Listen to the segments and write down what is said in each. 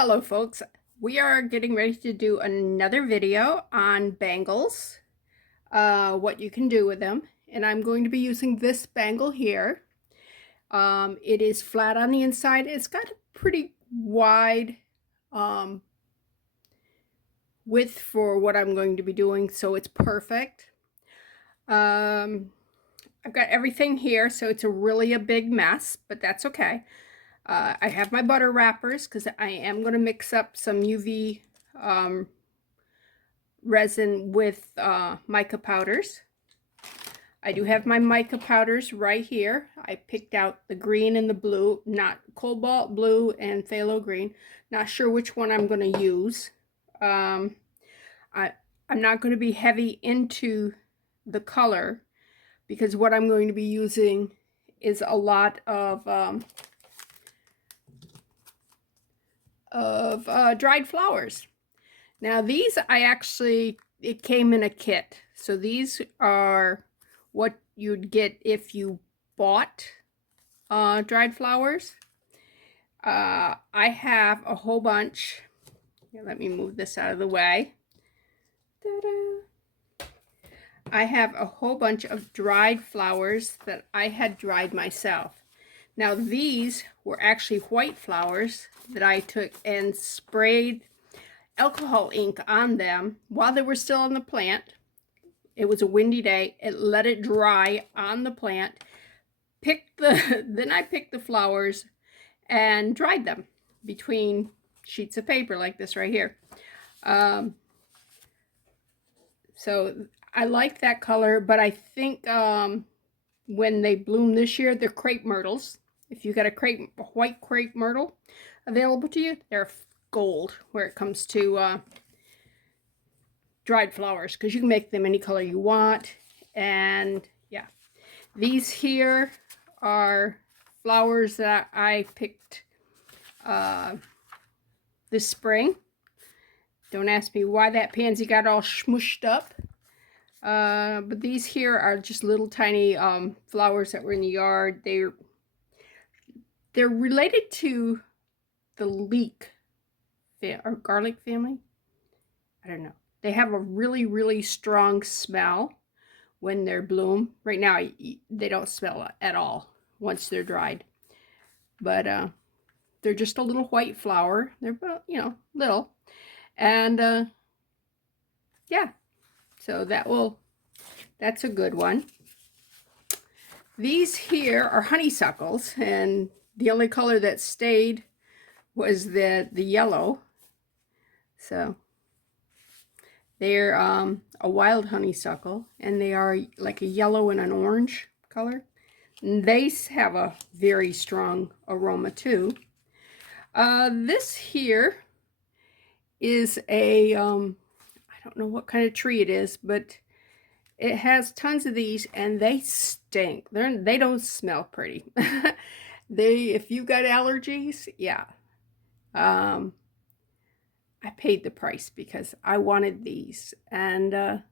Hello folks. We are getting ready to do another video on bangles, what you can do with them. And I'm going to be using this bangle here. It is flat on the inside. It's got a pretty wide width for what I'm going to be doing, so it's perfect. I've got everything here, so it's really a big mess, but that's okay. I have my butter wrappers because I am going to mix up some UV resin with mica powders. I do have my mica powders right here. I picked out the green and the blue, not cobalt blue and phthalo green. Not sure which one I'm going to use. I'm not going to be heavy into the color because what I'm going to be using is a lot of dried flowers. Now these it came in a kit. So these are what you'd get if you bought dried flowers. I have a whole bunch. Here, let me move this out of the way. Ta-da. I have a whole bunch of dried flowers that I had dried myself. Now these were actually white flowers that I took and sprayed alcohol ink on them while they were still on the plant. It was a windy day. It let it dry on the plant. Then I picked the flowers and dried them between sheets of paper like this right here. So I like that color, but I think when they bloom this year, they're crepe myrtles. If you got a white crepe myrtle available to you, they're gold where it comes to dried flowers, because you can make them any color you want. And yeah, these here are flowers that I picked this spring. Don't ask me why that pansy got all smushed up. But these here are just little tiny flowers that were in the yard. They're related to the leek or garlic family. I don't know. They have a really, really strong smell when they're bloom. Right now, they don't smell at all once they're dried. But they're just a little white flower. They're about, little. And yeah, so that's a good one. These here are honeysuckles, and the only color that stayed was the yellow. So they're a wild honeysuckle, and they are like a yellow and an orange color. And they have a very strong aroma too. This here is a I don't know what kind of tree it is, but it has tons of these, and they stink. They don't smell pretty. If you've got allergies, yeah. I paid the price because I wanted these, and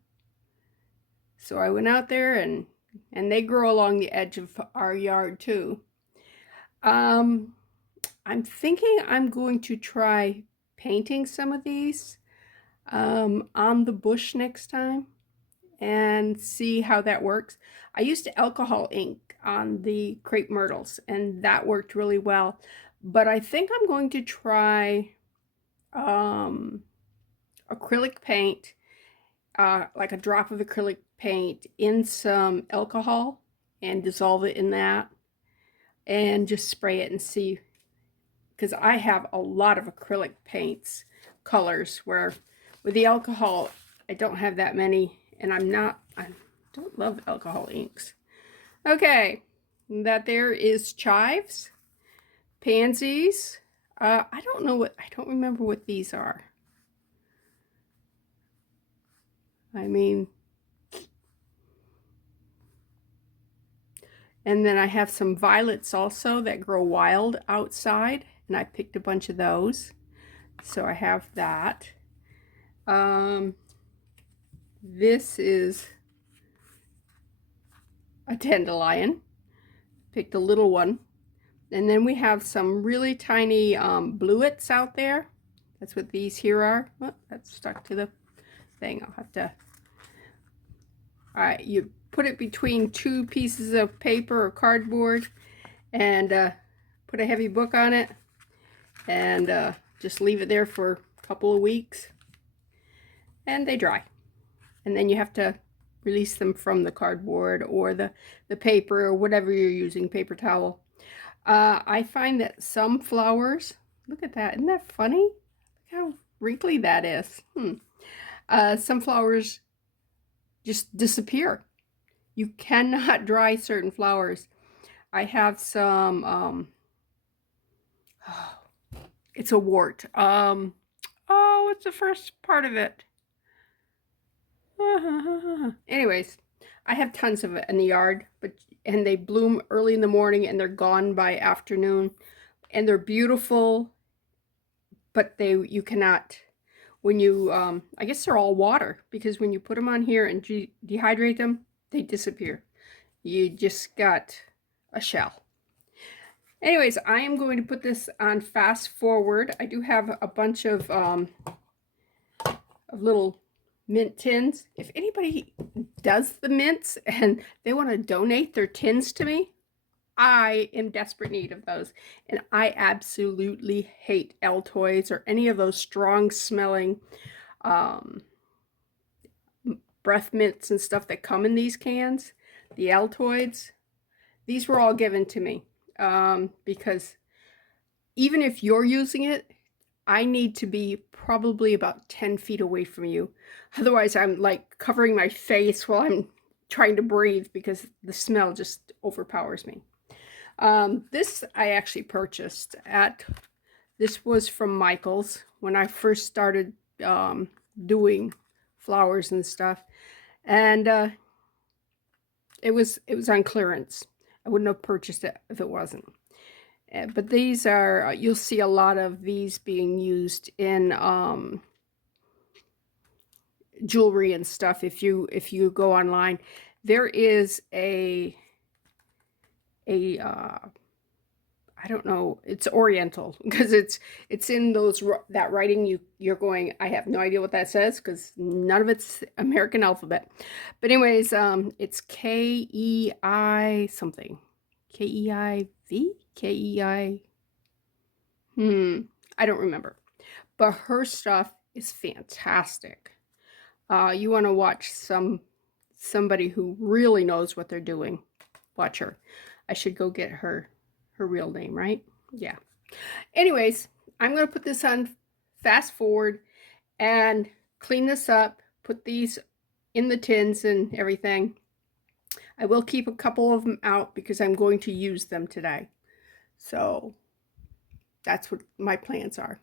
so I went out there, and they grow along the edge of our yard too. I'm thinking I'm going to try painting some of these on the bush next time and see how that works. I used alcohol ink on the crepe myrtles, and that worked really well. But I think I'm going to try acrylic paint, like a drop of acrylic paint in some alcohol, and dissolve it in that, and just spray it and see, because I have a lot of acrylic paints colors where with the alcohol I don't have that many, and I don't love alcohol inks. Okay, that there is chives, pansies. I don't remember what these are. I mean, and then I have some violets also that grow wild outside, and I picked a bunch of those. So I have that. This is a dandelion. Picked a little one. And then we have some really tiny bluets out there. That's what these here are. Oh, that's stuck to the thing. I'll have to... Alright, you put it between two pieces of paper or cardboard and put a heavy book on it and just leave it there for a couple of weeks and they dry. And then you have to release them from the cardboard or the paper or whatever you're using, paper towel. I find that some flowers, look at that, isn't that funny? Look how wrinkly that is. Some flowers just disappear. You cannot dry certain flowers. I have some, it's a wart. Oh, what's the first part of it? Anyways, I have tons of it in the yard, and they bloom early in the morning and they're gone by afternoon. And they're beautiful, but you cannot, when you, I guess they're all water, because when you put them on here and dehydrate them, they disappear. You just got a shell. Anyways, I am going to put this on fast forward. I do have a bunch of little mint tins. If anybody does the mints and they want to donate their tins to me, I am desperate need of those. And I absolutely hate Altoids or any of those strong smelling breath mints and stuff that come in these cans. The Altoids, these were all given to me because even if you're using it, I need to be probably about 10 feet away from you. Otherwise, I'm like covering my face while I'm trying to breathe because the smell just overpowers me. This I actually purchased this was from Michael's when I first started doing flowers and stuff. And it was on clearance. I wouldn't have purchased it if it wasn't. But these are, you'll see a lot of these being used in jewelry and stuff. If you go online, there is a I don't know, it's Oriental because it's in that writing you're going, I have no idea what that says because none of it's American alphabet. But anyways, it's K-E-I something. K-E-I-V? K-E-I, I don't remember. But her stuff is fantastic. You want to watch somebody who really knows what they're doing. Watch her. I should go get her real name, right? Yeah. Anyways, I'm going to put this on fast forward and clean this up, put these in the tins and everything. I will keep a couple of them out because I'm going to use them today. So that's what my plans are.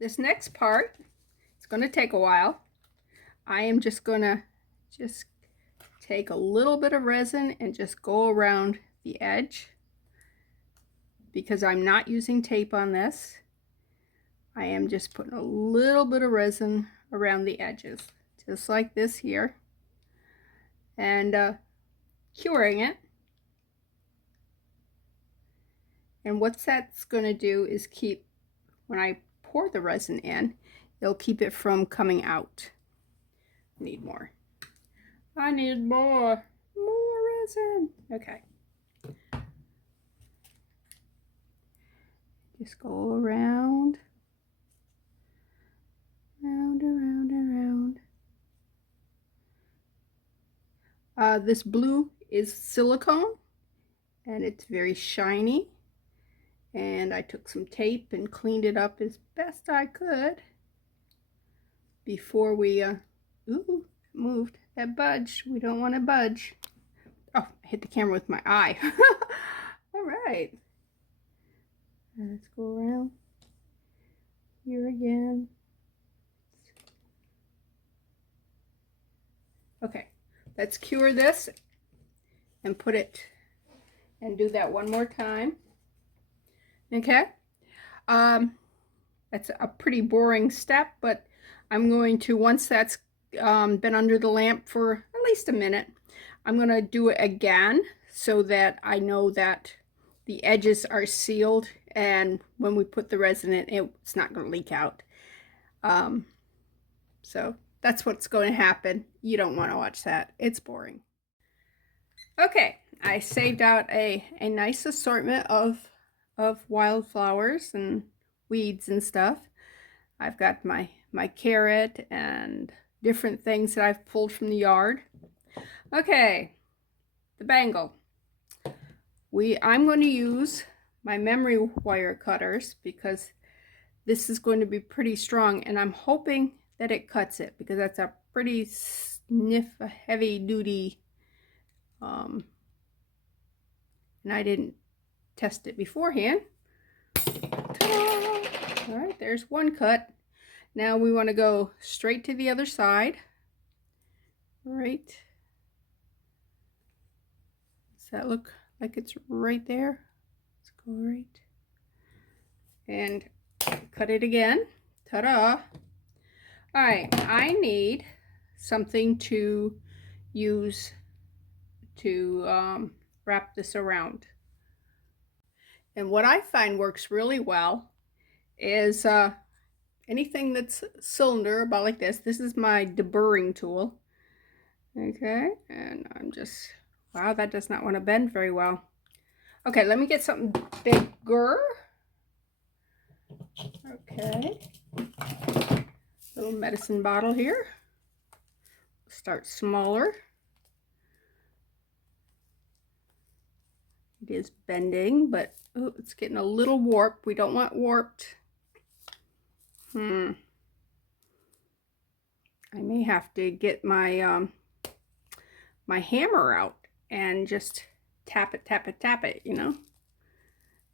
This next part, it's going to take a while. I am just going to take a little bit of resin and just go around the edge because I'm not using tape on this. I am just putting a little bit of resin around the edges, just like this here, and curing it. And what that's going to do is keep, when I pour the resin in, it'll keep it from coming out. I need more. I need more resin. Okay. Just go around, around. This blue is silicone, and it's very shiny. And I took some tape and cleaned it up as best I could before we, ooh, moved. That budged. We don't want to budge. Oh, I hit the camera with my eye. All right. Let's go around here again. Okay, let's cure this and put it and do that one more time. Okay. That's a pretty boring step, but I'm going to, once that's been under the lamp for at least a minute, I'm going to do it again so that I know that the edges are sealed, and when we put the resin in, it's not going to leak out. So that's what's going to happen. You don't want to watch that. It's boring. Okay, I saved out a nice assortment of wildflowers and weeds and stuff. I've got my carrot and different things that I've pulled from the yard. Okay, the bangle. I'm going to use my memory wire cutters because this is going to be pretty strong, and I'm hoping that it cuts it because that's a pretty heavy duty, and I didn't test it beforehand. All right, there's one cut. Now we want to go straight to the other side. Right. Does that look like it's right there? Let's go right. And cut it again. Ta-da. All right, I need something to use to wrap this around. And what I find works really well is anything that's cylinder, about like this. This is my deburring tool. Okay, and I'm just, wow, that does not want to bend very well. Okay, let me get something bigger. Okay, little medicine bottle here. Start smaller. It is bending, but oh, it's getting a little warped. We don't want warped. I may have to get my my hammer out and just tap it, you know,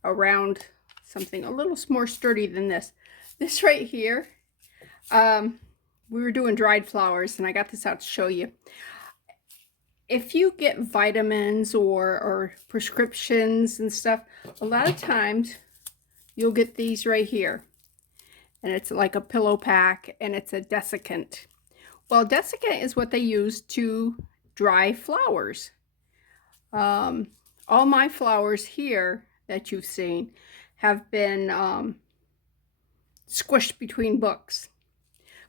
around something a little more sturdy than this. This right here, we were doing dried flowers, and I got this out to show you. If you get vitamins or prescriptions and stuff, a lot of times you'll get these right here, and it's like a pillow pack, and it's a desiccant. Well, desiccant is what they use to dry flowers. All my flowers here that you've seen have been squished between books,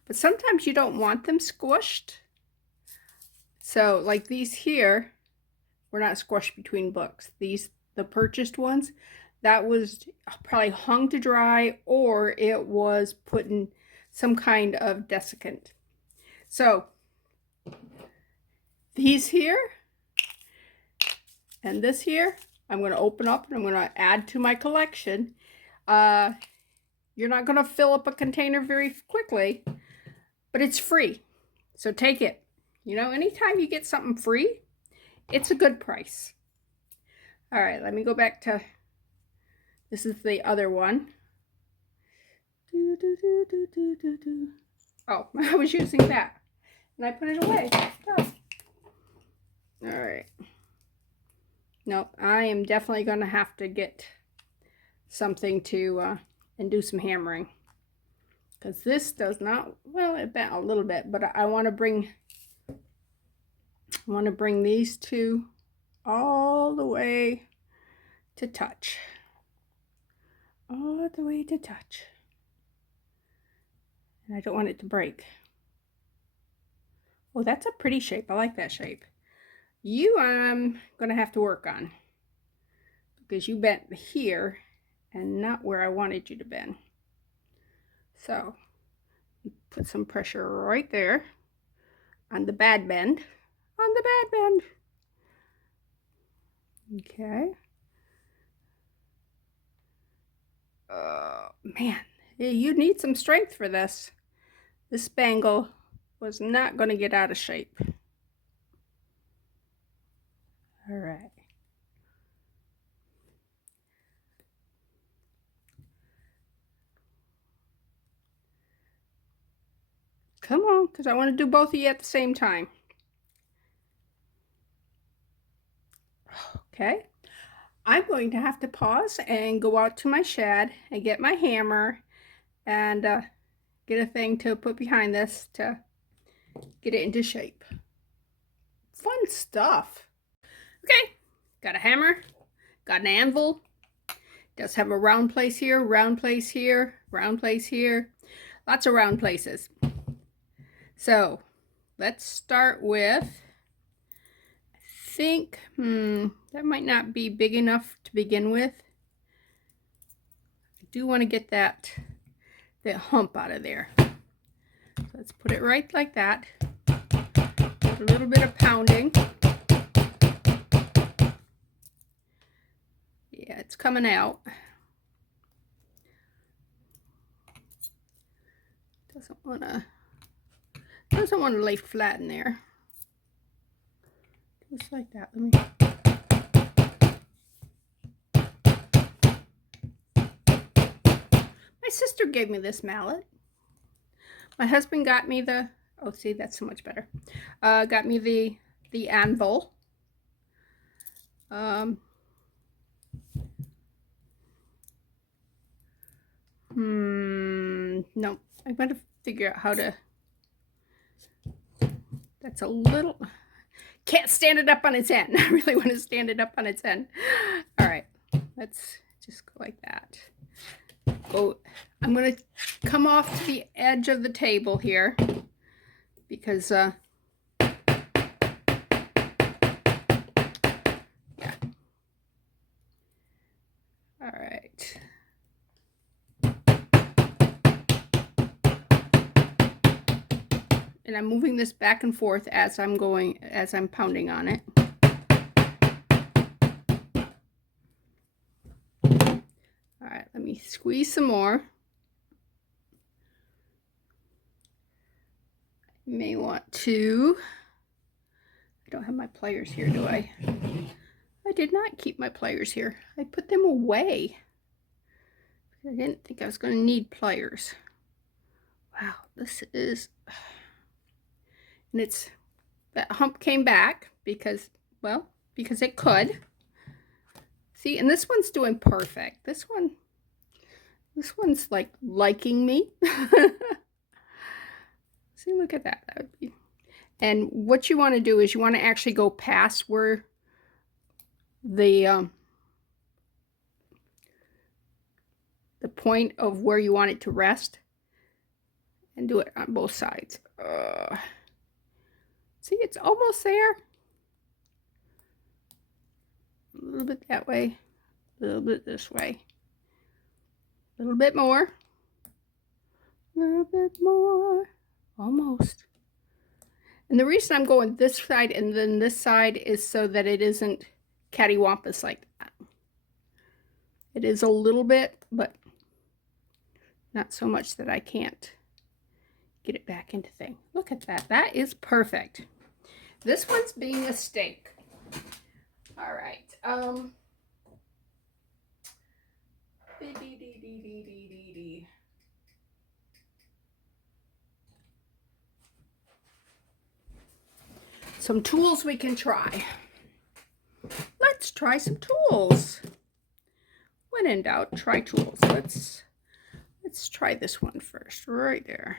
but sometimes you don't want them squished. So like these here were not squished between books. These, the purchased ones, that was probably hung to dry, or it was put in some kind of desiccant. So these here and this here, I'm going to open up and I'm going to add to my collection. You're not going to fill up a container very quickly, but it's free. So take it. You know, anytime you get something free, it's a good price. All right, let me go back to, this is the other one. Oh, I was using that, and I put it away. Oh. All right. Nope, I am definitely going to have to get something to, and do some hammering. Because this does not, well, it bent a little bit, but I want to bring these two all the way to touch. All the way to touch. And I don't want it to break. Oh, that's a pretty shape. I like that shape. You, I'm going to have to work on, because you bent here and not where I wanted you to bend. So put some pressure right there on the bad bend. On the bad bend. Okay. Man, you need some strength for this. This bangle was not going to get out of shape. All right. Come on, because I want to do both of you at the same time. Okay. I'm going to have to pause and go out to my shed and get my hammer and get a thing to put behind this to get it into shape. Fun stuff. Okay, got a hammer, got an anvil. Does have a round place here, round place here, round place here. Lots of round places. So let's start with, I think, that might not be big enough to begin with. I do want to get that hump out of there. So let's put it right like that. A little bit of pounding. Yeah, it's coming out. Doesn't want to lay flat in there. Just like that. My sister gave me this mallet. My husband got me the, oh, see, that's so much better. Got me the anvil. No, I'm going to figure out how to, that's a little, can't stand it up on its end. I really want to stand it up on its end. All right, let's just go like that. Oh, I'm going to come off to the edge of the table here because, yeah. All right. And I'm moving this back and forth as I'm pounding on it. All right, let me squeeze some more. You may want to, I don't have my pliers here, do I? I did not keep my pliers here. I put them away. I didn't think I was going to need pliers. Wow, this is, and it's, that hump came back because, well, because it could. See, and this one's doing perfect. This one's like liking me. See, look at that. That would be, and what you want to do is you want to actually go past where the point of where you want it to rest, and do it on both sides. See, it's almost there. A little bit that way, a little bit this way, a little bit more, a little bit more, almost. And the reason I'm going this side and then this side is so that it isn't cattywampus like that. It is a little bit, but not so much that I can't get it back into thing. Look at that. That is perfect. This one's being a steak. All right. Some tools we can try. Let's try some tools. When in doubt, try tools. Let's try this one first, right there.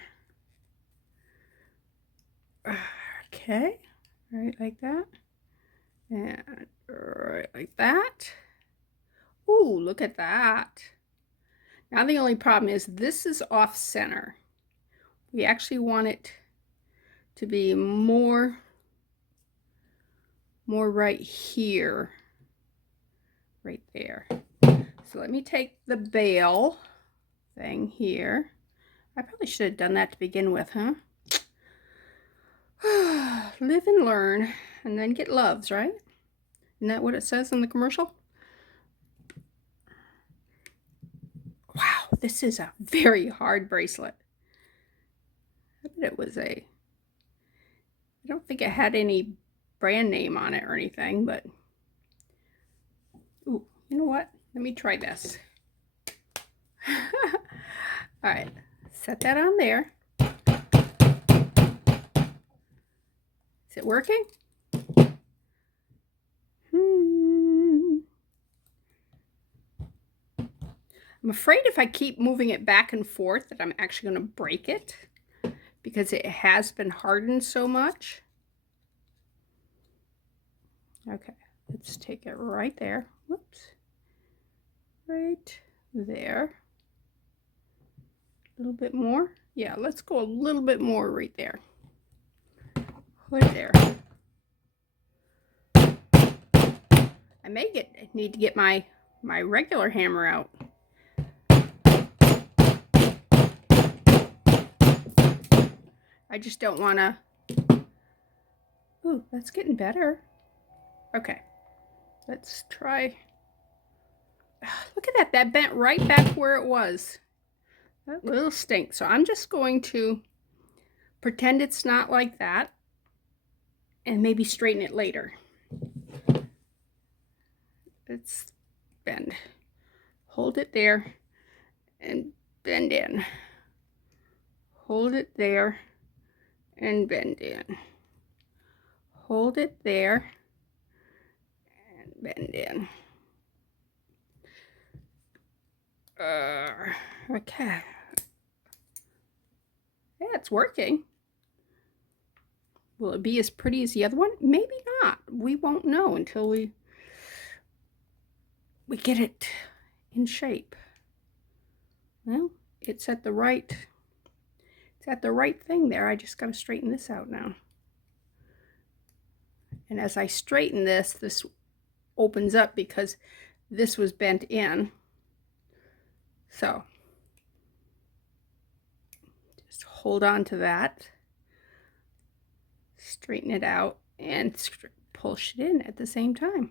Okay, right like that, and right like that. Ooh, look at that. Now the only problem is this is off center. We actually want it to be more right here, right there. So let me take the bail thing here. I probably should have done that to begin with, huh? Live and learn, and then get loves, right? Isn't that what it says in the commercial? Wow, this is a very hard bracelet. I bet it was I don't think it had any brand name on it or anything, but You know what? Let me try this. All right, set that on there. Is it working? I'm afraid if I keep moving it back and forth that I'm actually going to break it because it has been hardened so much. Okay, let's take it right there. Whoops. Right there. A little bit more. Yeah, let's go a little bit more right there. Right there. I may need to get my regular hammer out. I just don't want to. Ooh, that's getting better. Okay, let's try. Look at that. That bent right back where it was. That little stink. So I'm just going to pretend it's not like that and maybe straighten it later. Let's bend. Hold it there and bend in. Hold it there and bend in. Hold it there and bend in. Okay. Yeah, it's working. Will it be as pretty as the other one? Maybe not. We won't know until we get it in shape. Well, it's at the right thing there. I just got to straighten this out now. And as I straighten this, this opens up because this was bent in. So just hold on to that, straighten it out, and push it in at the same time.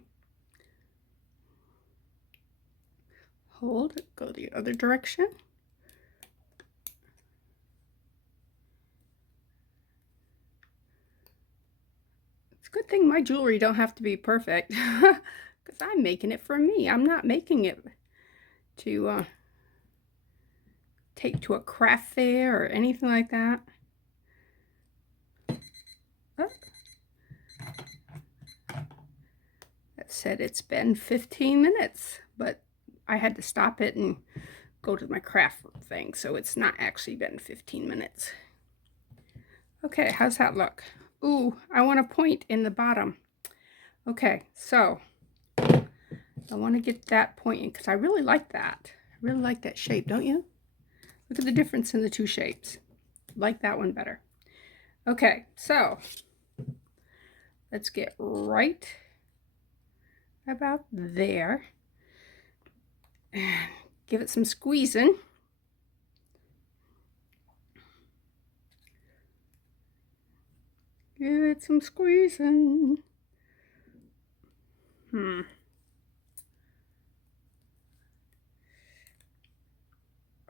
Hold, go the other direction. It's a good thing my jewelry don't have to be perfect because I'm making it for me. I'm not making it to take to a craft fair or anything like that. Oh. That said it's been 15 minutes, but I had to stop it and go to my craft thing, so it's not actually been 15 minutes. Okay, how's that look? Ooh, I want a point in the bottom. Okay, so I want to get that point in because I really like that. I really like that shape, don't you? Look at the difference in the two shapes. Like that one better. Okay, so let's get right about there and give it some squeezing. Give it some squeezing.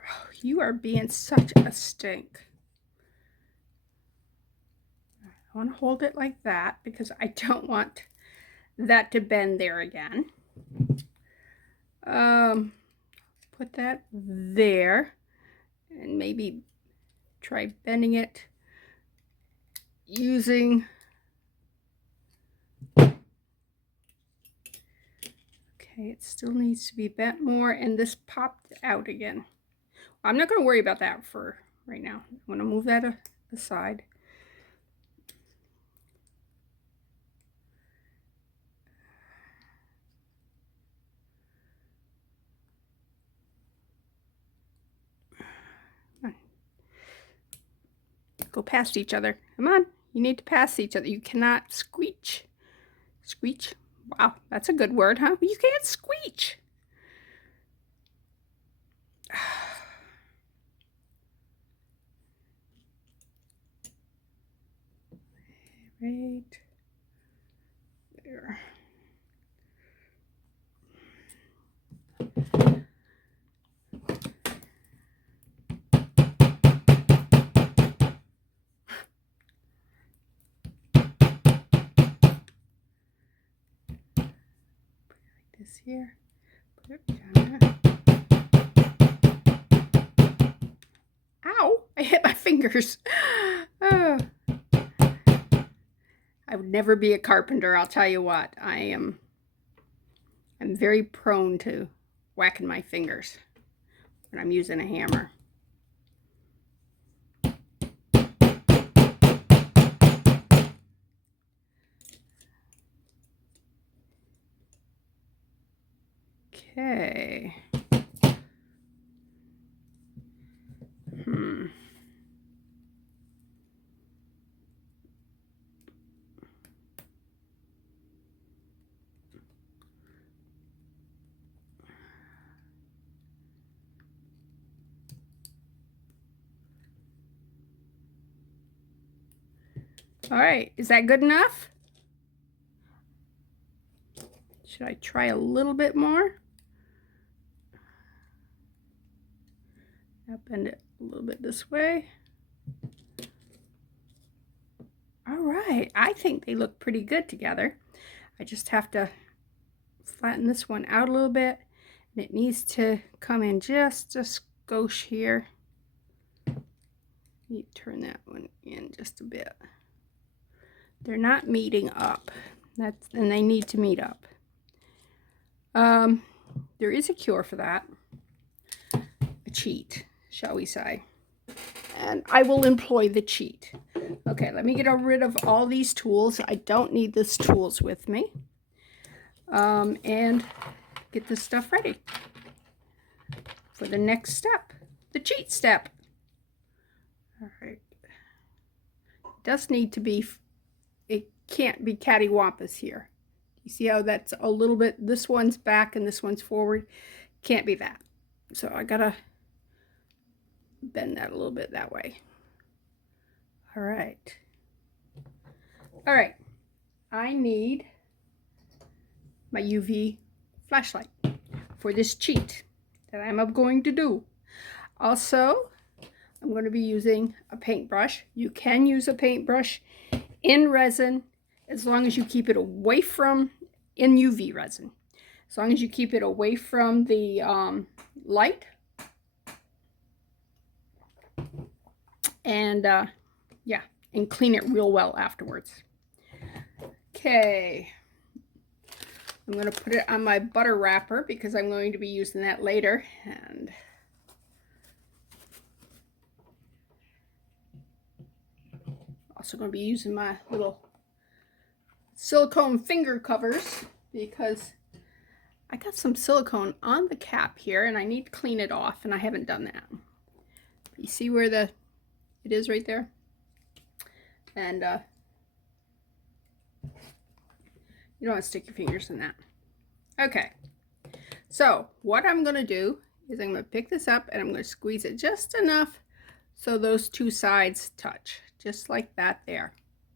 Oh, you are being such a stink. I want to hold it like that because I don't want that to bend there again. Put that there and maybe try bending it using okay, it still needs to be bent more, and this popped out again. I'm not going to worry about that for right now. I'm going to move that aside. Go past each other. Come on. You need to pass each other. You cannot squeach. Squeach? Wow, that's a good word, huh? You can't squeach. Right there. This here, Ow! I hit my fingers. Oh. I would never be a carpenter, I'll tell you what. I'm very prone to whacking my fingers when I'm using a hammer. Okay. All right, is that good enough? Should I try a little bit more? I'll bend it a little bit this way. All right, I think they look pretty good together. I just have to flatten this one out a little bit, and it needs to come in just a skosh here. You turn that one in just a bit. They're not meeting up. And they need to meet up. There is a cure for that. A cheat, shall we say. And I will employ the cheat. Okay, let me get rid of all these tools. I don't need these tools with me. And get this stuff ready for the next step, the cheat step. All right. It does need to be, it can't be cattywampus here. You see how that's a little bit, this one's back and this one's forward. Can't be that. So I gotta bend that a little bit that way. All right. All right. I need my UV flashlight for this cheat that I'm going to do. Also, I'm going to be using a paintbrush. You can use a paintbrush in resin as long as you keep it away from, in UV resin, as long as you keep it away from the light. And yeah, and clean it real well afterwards. Okay. I'm going to put it on my butter wrapper because I'm going to be using that later. And also going to be using my little silicone finger covers because I got some silicone on the cap here and I need to clean it off, and I haven't done that. You see where it is right there? And you don't want to stick your fingers in that. Okay, so what I'm going to do is I'm going to pick this up and I'm going to squeeze it just enough so those two sides touch, just like that there.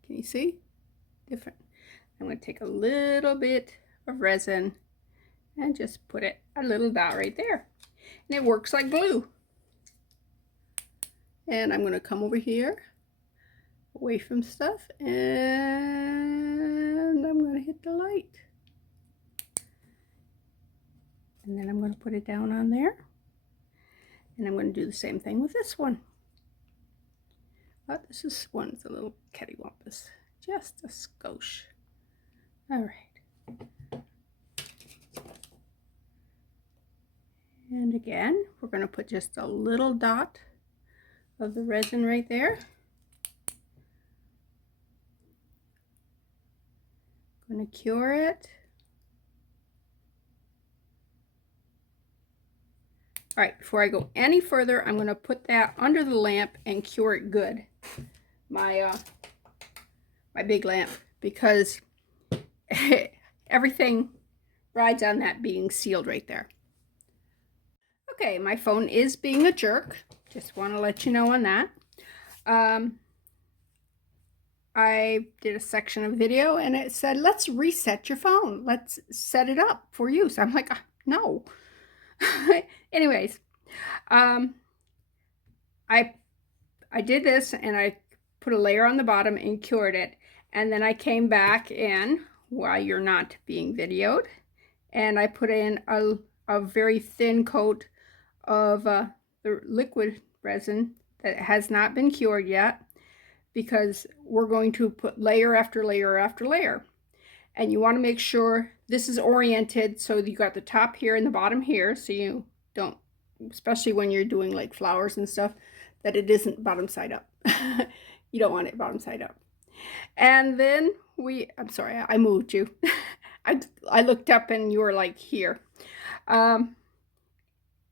Can you see? Different. I'm going to take a little bit of resin and just put it a little dot right there. And it works like glue. And I'm going to come over here, away from stuff, and I'm going to hit the light. And then I'm going to put it down on there. And I'm going to do the same thing with this one. But this one's a little cattywampus. Just a skosh. All right. And again, we're going to put just a little dot of the resin right there. I'm going to cure it. All right, before I go any further, I'm going to put that under the lamp and cure it good. My big lamp, because everything rides on that being sealed right there. Okay, my phone is being a jerk. Just want to let you know on that. I did a section of video and it said, let's reset your phone. Let's set it up for use. I'm like, no. Anyways, I did this and I put a layer on the bottom and cured it. And then I came back in while you're not being videoed and I put in a a very thin coat of the liquid resin that has not been cured yet, because we're going to put layer after layer after layer. And you want to make sure this is oriented so you got the top here and the bottom here, so you don't, especially when you're doing like flowers and stuff, that it isn't bottom side up. You don't want it bottom side up. And then I'm sorry, I moved you. I looked up and you were like here.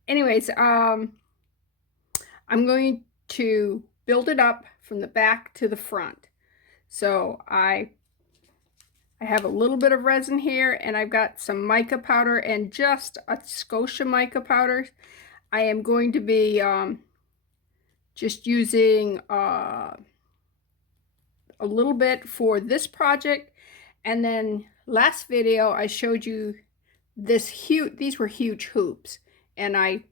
Anyways, I'm going to build it up from the back to the front. So I have a little bit of resin here, and I've got some mica powder and just a Scotia mica powder. I am going to be just using a little bit for this project. And then last video I showed you these were huge hoops, and I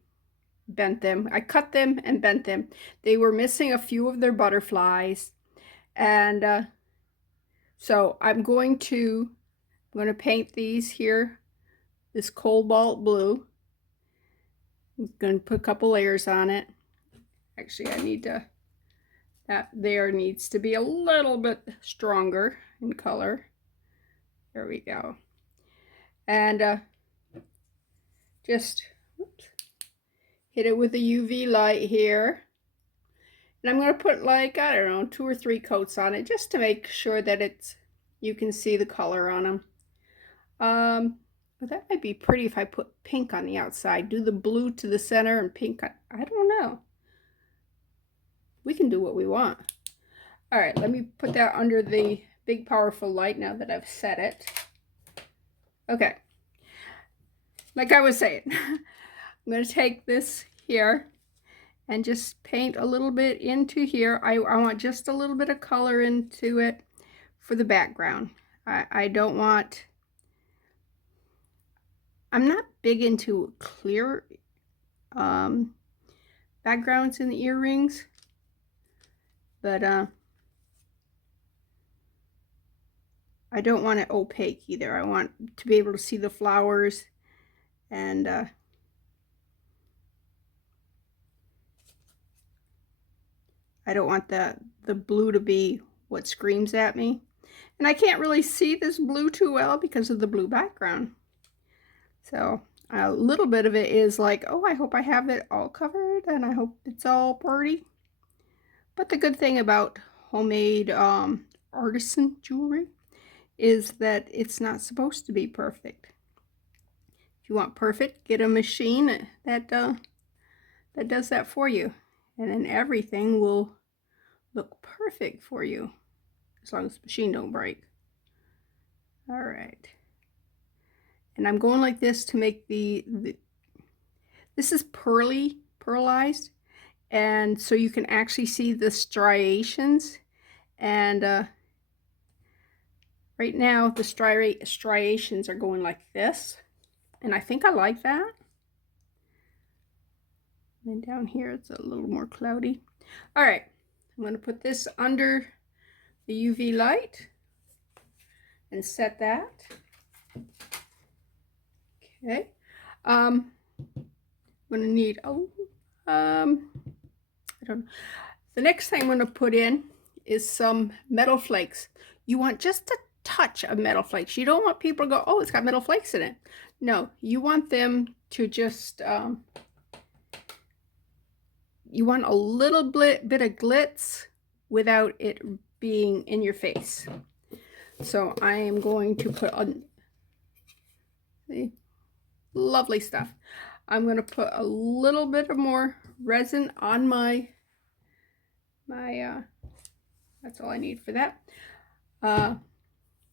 bent them. I cut them and bent them. They were missing a few of their butterflies, and so I'm going to paint these here, this cobalt blue. I'm going to put a couple layers on it. Actually, I need to, that there needs to be a little bit stronger in color. There we go. And just hit it with a UV light here. And I'm going to put like, I don't know, 2 or 3 coats on it just to make sure that you can see the color on them. But that might be pretty if I put pink on the outside. Do the blue to the center and pink on, I don't know. We can do what we want. All right, let me put that under the big powerful light now that I've set it. Okay. Like I was saying, I'm going to take this here and just paint a little bit into here. I want just a little bit of color into it for the background. I don't want, I'm not big into clear backgrounds in the earrings, but I don't want it opaque either. I want to be able to see the flowers, and I don't want the blue to be what screams at me. And I can't really see this blue too well because of the blue background. So a little bit of it is like, oh, I hope I have it all covered and I hope it's all pretty. But the good thing about homemade artisan jewelry is that it's not supposed to be perfect. If you want perfect, get a machine that does that for you. And then everything will look perfect for you, as long as the machine don't break. All right. And I'm going like this to make this is pearlized, and so you can actually see the striations. And right now the striations are going like this, and I think I like that. And down here it's a little more cloudy. All right, I'm going to put this under the UV light and set that. Okay. I'm going to need, I don't know. The next thing I'm going to put in is some metal flakes. You want just a touch of metal flakes. You don't want people to go, oh, it's got metal flakes in it. No, you want them to just, you want a little bit of glitz without it being in your face. So I am going to put on the lovely stuff. I'm going to put a little bit of more resin on my that's all I need for that.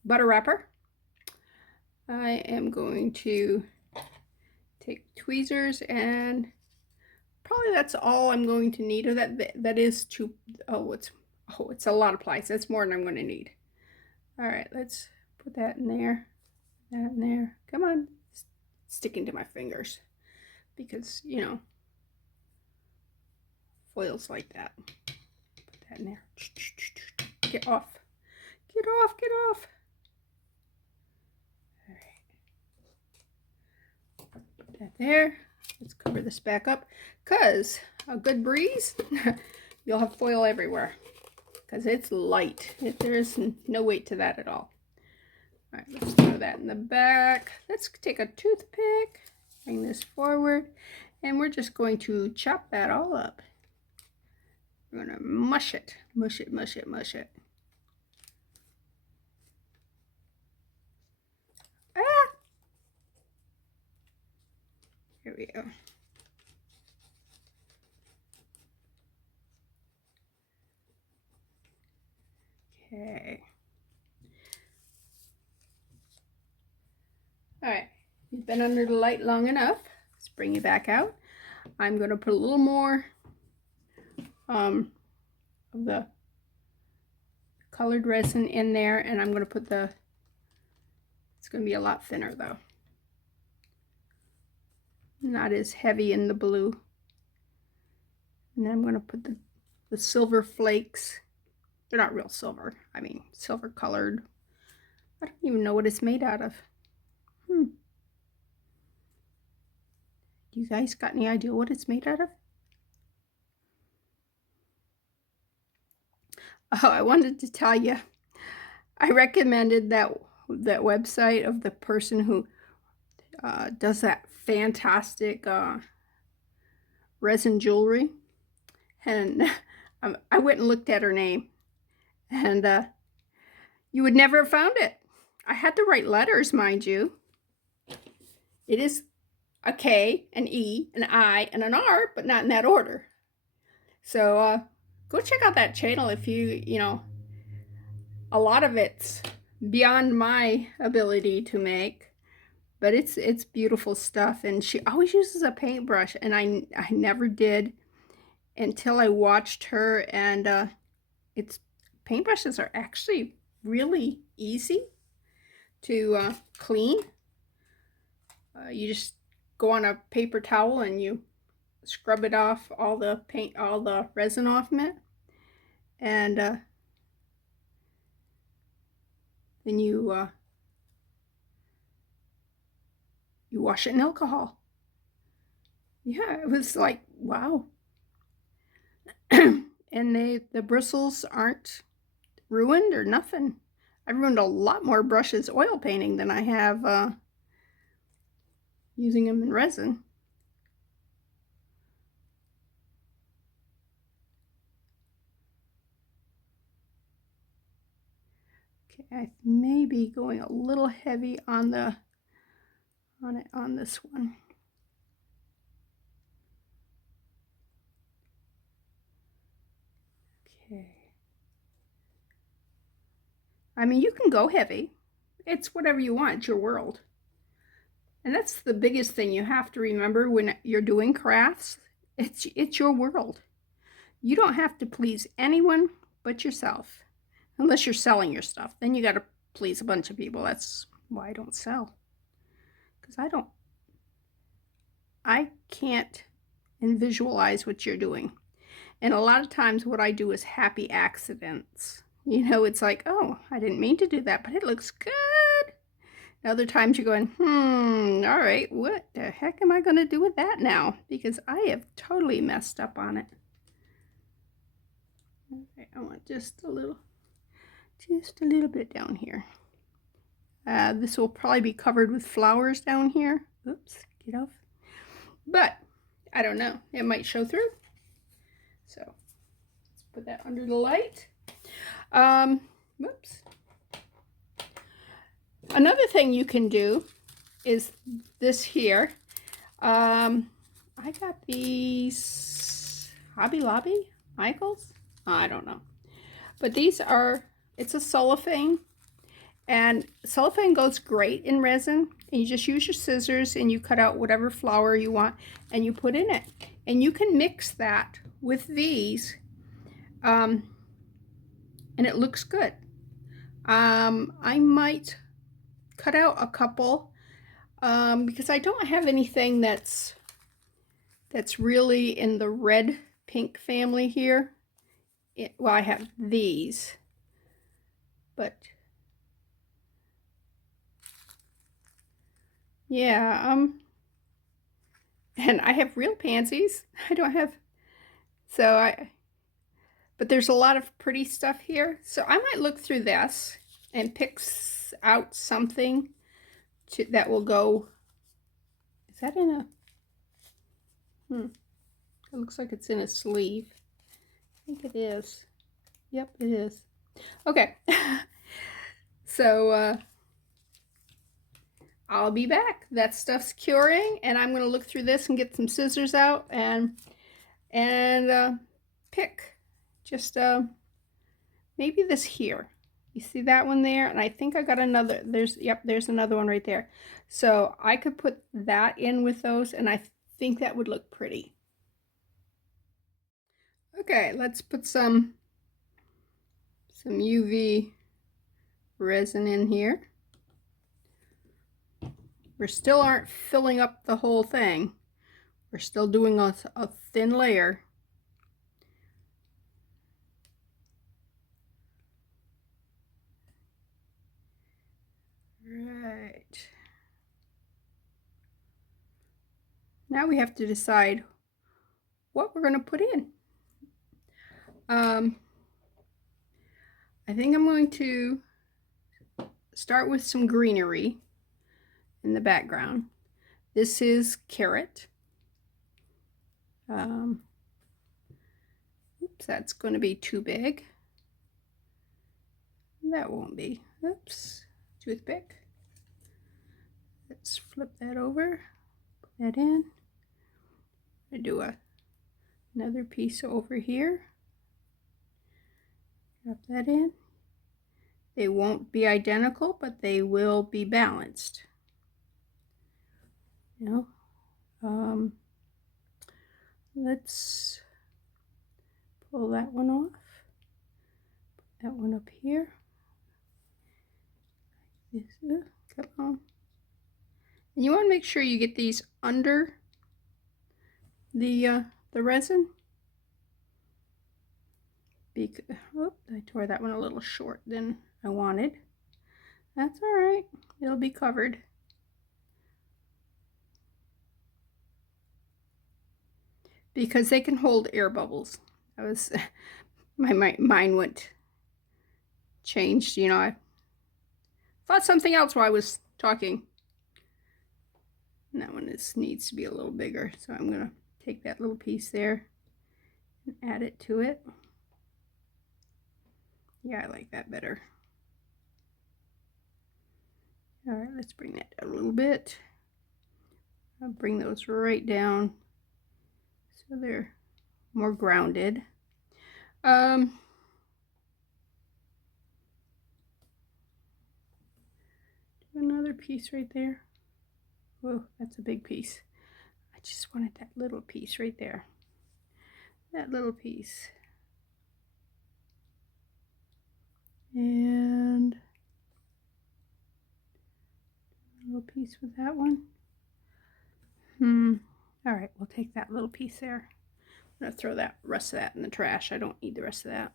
Butter wrapper. I am going to take tweezers, and probably that's all I'm going to need of that. That is too, it's a lot of plies. That's more than I'm going to need. All right, let's put that in there, that in there. Come on, it's sticking to my fingers because, you know, foils like that. Put that in there. Get off, get off, get off. All right, put that there. Let's cover this back up, because a good breeze, you'll have foil everywhere, because it's light. There's no weight to that at all. All right, let's throw that in the back. Let's take a toothpick, bring this forward, and we're just going to chop that all up. We're going to mush it, mush it, mush it, mush it. Ah! Here we go. Okay. All right, you've been under the light long enough. Let's bring you back out. I'm going to put a little more of the colored resin in there, and I'm going to put it's going to be a lot thinner though. Not as heavy in the blue. And then I'm going to put the silver flakes. They're not real silver. I mean, silver colored. I don't even know what it's made out of. Do you guys got any idea what it's made out of? Oh, I wanted to tell you, I recommended that website of the person who does that fantastic resin jewelry, and I went and looked at her name, and you would never have found it. I had the right letters, mind you. It is a K, an E, an I, and an R, but not in that order. So go check out that channel if you know, a lot of it's beyond my ability to make, but it's beautiful stuff. And she always uses a paintbrush, and I never did until I watched her. And paintbrushes are actually really easy to clean. You just go on a paper towel and you scrub it off, all the resin off it, and then you wash it in alcohol. Yeah, it was like, wow. And the bristles aren't ruined or nothing. I've ruined a lot more brushes oil painting than I have using them in resin. Okay, I may be going a little heavy on this one. Okay. I mean, you can go heavy. It's whatever you want. It's your world. And that's the biggest thing you have to remember when you're doing crafts. It's your world. You don't have to please anyone but yourself. Unless you're selling your stuff. Then you got to please a bunch of people. That's why I don't sell. Because I can't visualize what you're doing. And a lot of times what I do is happy accidents. You know, it's like, oh, I didn't mean to do that, but it looks good. And other times you're going, all right, what the heck am I going to do with that now? Because I have totally messed up on it. Okay, I want just a little bit down here. This will probably be covered with flowers down here. Oops, get off. But I don't know. It might show through. So let's put that under the light. Whoops. Another thing you can do is this here. I got these Hobby Lobby, Michaels. I don't know. But these are, it's a cellophane. And cellophane goes great in resin. And you just use your scissors and you cut out whatever flower you want and you put in it. And you can mix that with these. And it looks good. I might cut out a couple because I don't have anything that's really in the red pink family here. Well, I have these, but yeah, And I have real pansies. I don't have, but there's a lot of pretty stuff here. So I might look through this and pick out something that will go. Is that in a, it looks like it's in a sleeve. I think it is. Yep, it is. Okay. So I'll be back. That stuff's curing, and I'm going to look through this and get some scissors out and pick just maybe this here. You see that one there? And I think I got another. There's another one right there. So I could put that in with those, and I think that would look pretty. Okay, let's put some UV resin in here. We still aren't filling up the whole thing. We're still doing a thin layer. Right. Now we have to decide what we're going to put in. I think I'm going to start with some greenery in the background. This is carrot. Oops, that's going to be too big. That won't be. Oops, toothpick. Let's flip that over, put that in. I do another piece over here. Drop that in. They won't be identical, but they will be balanced. You know, let's pull that one off. Put that one up here. Come on. And you want to make sure you get these under the resin. Oh, I tore that one a little short than I wanted. That's all right. It'll be covered. Because they can hold air bubbles. I was, my mind went changed. You know, I thought something else while I was talking. And that one needs to be a little bigger, so I'm gonna take that little piece there and add it to it. Yeah, I like that better. All right, let's bring that down a little bit. I'll bring those right down so they're more grounded. Another piece right there. Whoa, that's a big piece. I just wanted that little piece right there. That little piece. And a little piece with that one. All right, we'll take that little piece there. I'm gonna throw that rest of that in the trash. I don't need the rest of that.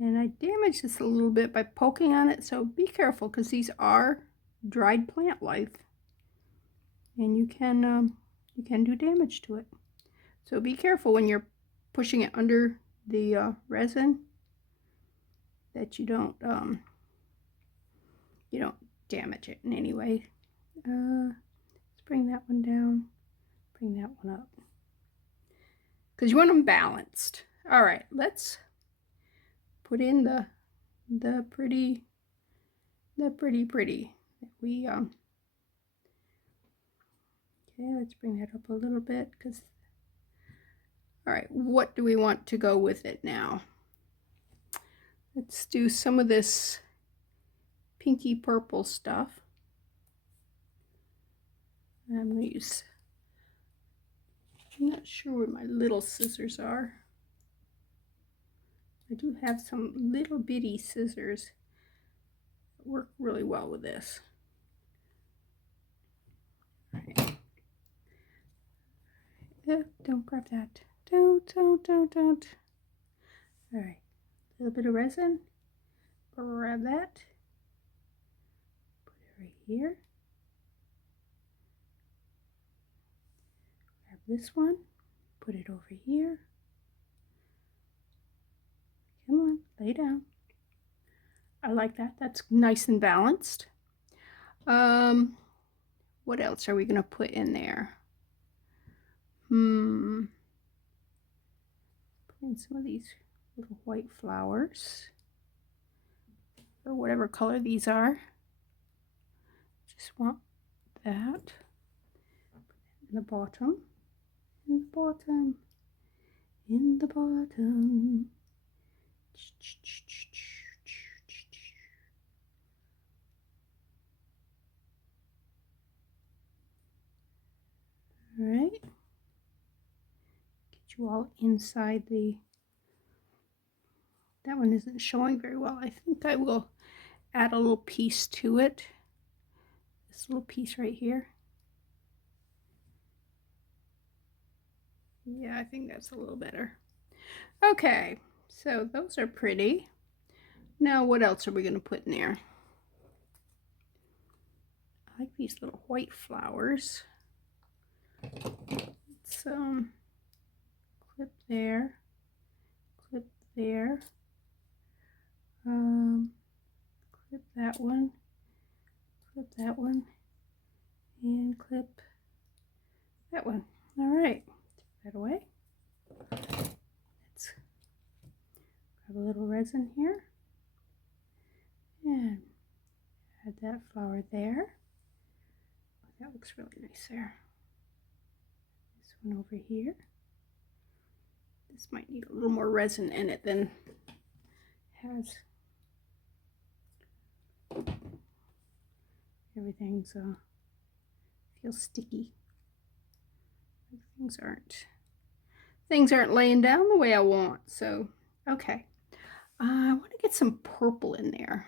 And I damaged this a little bit by poking on it, so be careful because these are dried plant life, and you can do damage to it. So be careful when you're pushing it under the resin that you don't damage it in any way. Let's bring that one down, bring that one up, because you want them balanced. All right, let's put in the pretty that we okay, let's bring that up a little bit, because all right, what do we want to go with it now? Let's do some of this pinky purple stuff. I'm going to use, I'm not sure where my little scissors are. I do have some little bitty scissors that work really well with this. All right. Don't grab that. Don't. All right, a little bit of resin. Grab that. Put it right here. Grab this one, put it over here. Come on, lay down. I like that. That's nice and balanced. What else are we going to put in there? Put in some of these little white flowers, or whatever color these are. Just want that in the bottom, in the bottom, in the bottom. All right, get you all inside the, that one isn't showing very well. I think I will add a little piece to it. This little piece right here. Yeah, I think that's a little better. Okay, so those are pretty. Now what else are we going to put in there? I like these little white flowers. Some clip there, clip there, clip that one, and clip that one. All right, take that away. Let's grab a little resin here and add that flower there. Oh, that looks really nice there. This one over here. This might need a little more resin in it than has. Everything's feels sticky. Things aren't laying down the way I want. So okay, I want to get some purple in there.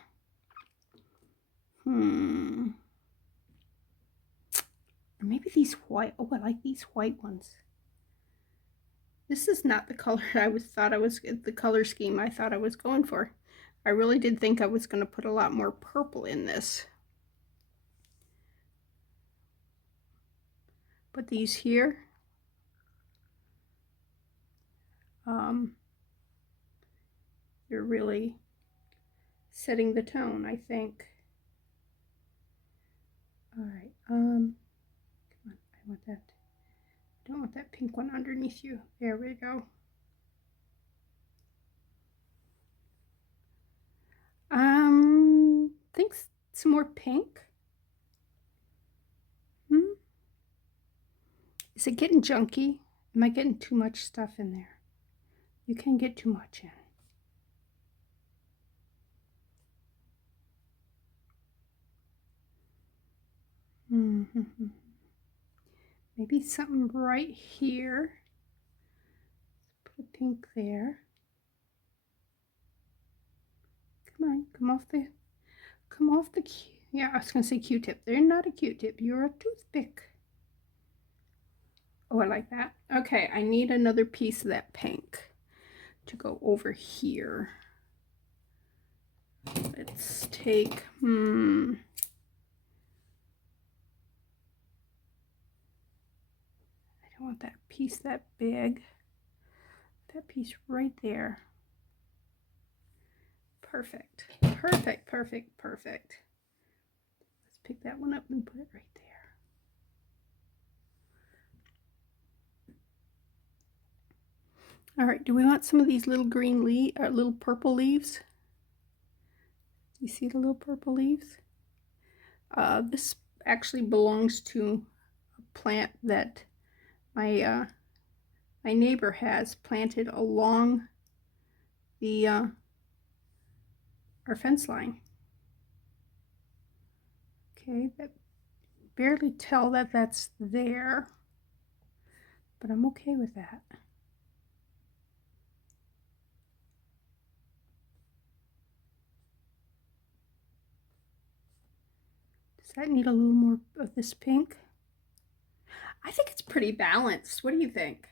Or maybe these white. Oh, I like these white ones. This is not the color the color scheme I thought I was going for. I really did think I was going to put a lot more purple in this. But these here, they're really setting the tone, I think. All right, come on, I want that. I don't want that pink one underneath you. There we go. Think some more pink. Is it getting junky? Am I getting too much stuff in there? You can get too much in. Maybe something right here. Let's put a pink there. Come on, come off the, yeah, I was gonna say Q-tip. They're not a Q-tip, you're a toothpick. Oh, I like that. Okay, I need another piece of that pink to go over here. Let's take, I don't want that piece that big. That piece right there. Perfect, perfect, perfect, perfect. Let's pick that one up and put it right there. All right, do we want some of these little green leaves, or little purple leaves? Do you see the little purple leaves? This actually belongs to a plant that my my neighbor has planted along the our fence line. Okay, that barely tell that that's there, but I'm okay with that. Does that need a little more of this pink? I think it's pretty balanced. What do you think?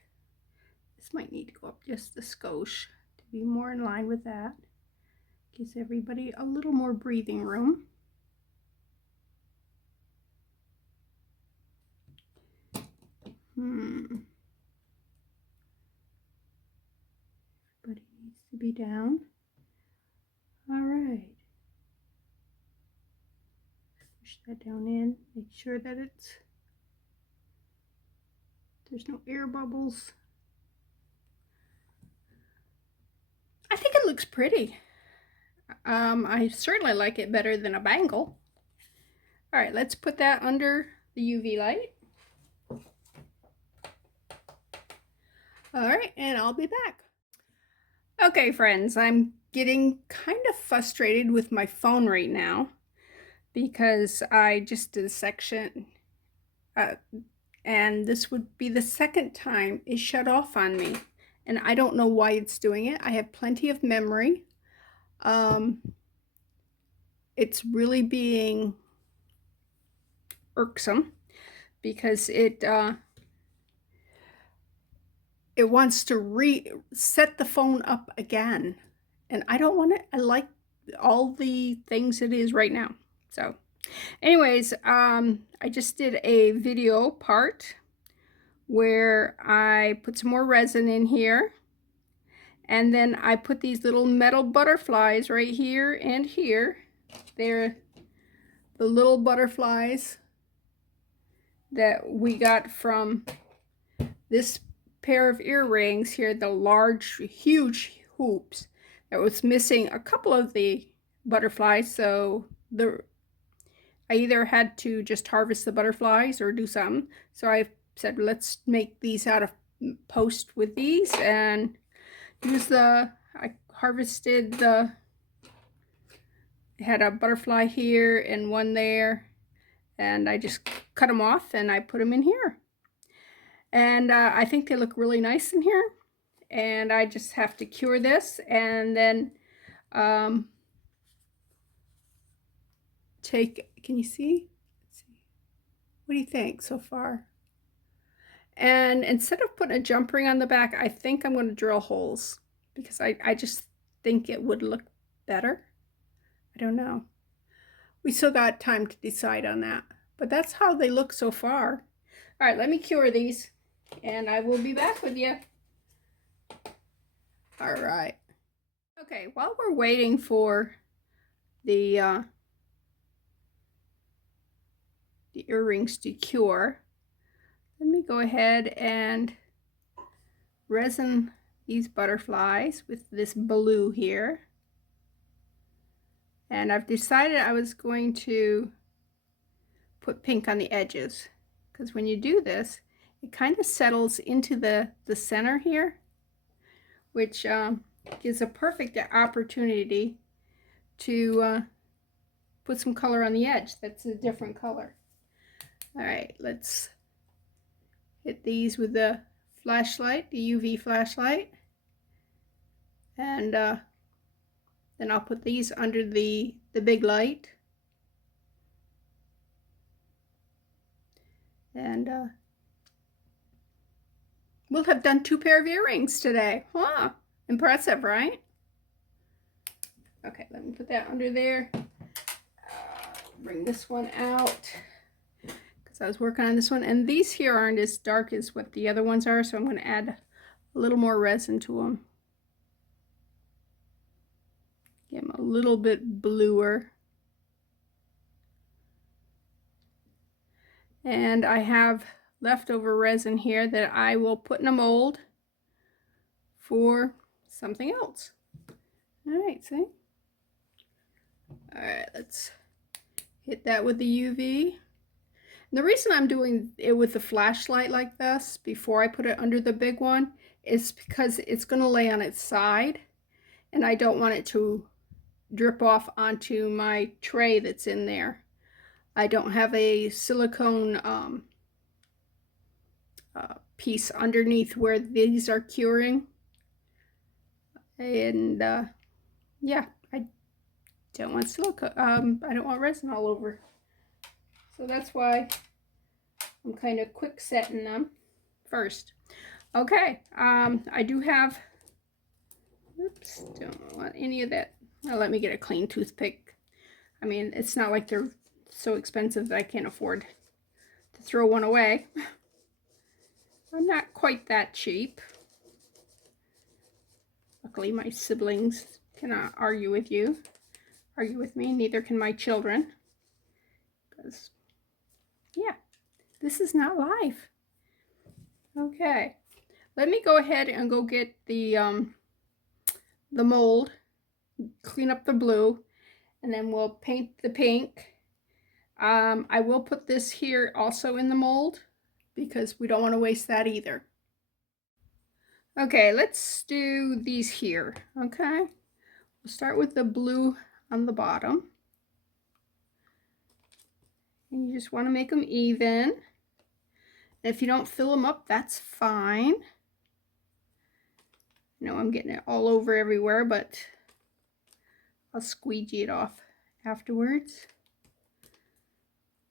This might need to go up just a skosh to be more in line with that. Gives everybody a little more breathing room. Everybody needs to be down. All right. Push that down in. Make sure that there's no air bubbles. I think it looks pretty. I certainly like it better than a bangle. All right, let's put that under the UV light. All right, and I'll be back. Okay, friends, I'm getting kind of frustrated with my phone right now because I just did a section and this would be the second time it shut off on me, and I don't know why it's doing it. I have plenty of memory. It's really being irksome because it wants to reset the phone up again, and I don't want it. I like all the things it is right now. So anyways, I just did a video part where I put some more resin in here, and then I put these little metal butterflies right here and here. They're the little butterflies that we got from this pair of earrings here, the large, huge hoops that was missing a couple of the butterflies, so I either had to just harvest the butterflies or do something. So I said, let's make these out of post with these and use I harvested had a butterfly here and one there, and I just cut them off and I put them in here. And I think they look really nice in here. And I just have to cure this and then can you see? Let's see? What do you think so far? And instead of putting a jump ring on the back, I think I'm going to drill holes because I just think it would look better. I don't know. We still got time to decide on that, but that's how they look so far. All right, let me cure these and I will be back with you. All right. Okay, while we're waiting for the earrings to cure, let me go ahead and resin these butterflies with this blue here. And I've decided I was going to put pink on the edges, because when you do this, it kind of settles into the center here, which gives a perfect opportunity to put some color on the edge that's a different color. All right, let's hit these with the flashlight, the UV flashlight, and then I'll put these under the big light, and we'll have done 2 pair of earrings today. Huh, impressive, right? Okay, let me put that under there. Bring this one out because I was working on this one, and these here aren't as dark as what the other ones are, so I'm going to add a little more resin to them. Get them a little bit bluer. And I have leftover resin here that I will put in a mold for something else. All right, see? All right, let's hit that with the UV. And the reason I'm doing it with the flashlight like this before I put it under the big one is because it's going to lay on its side, and I don't want it to drip off onto my tray that's in there. I don't have a silicone piece underneath where these are curing, and yeah, I don't want silicone. I don't want resin all over, so that's why I'm kind of quick setting them first. Okay, I do have. Oops, don't want any of that. Well, let me get a clean toothpick. I mean, it's not like they're so expensive that I can't afford to throw one away. I'm not quite that cheap. Luckily, my siblings cannot argue with me. Neither can my children. Because, yeah, this is not live. Okay, let me go ahead and go get the mold, clean up the blue, and then we'll paint the pink. I will put this here also in the mold because we don't want to waste that either. Okay, let's do these here. Okay, we'll start with the blue on the bottom. And you just want to make them even. If you don't fill them up, that's fine. I know I'm getting it all over everywhere, but I'll squeegee it off afterwards.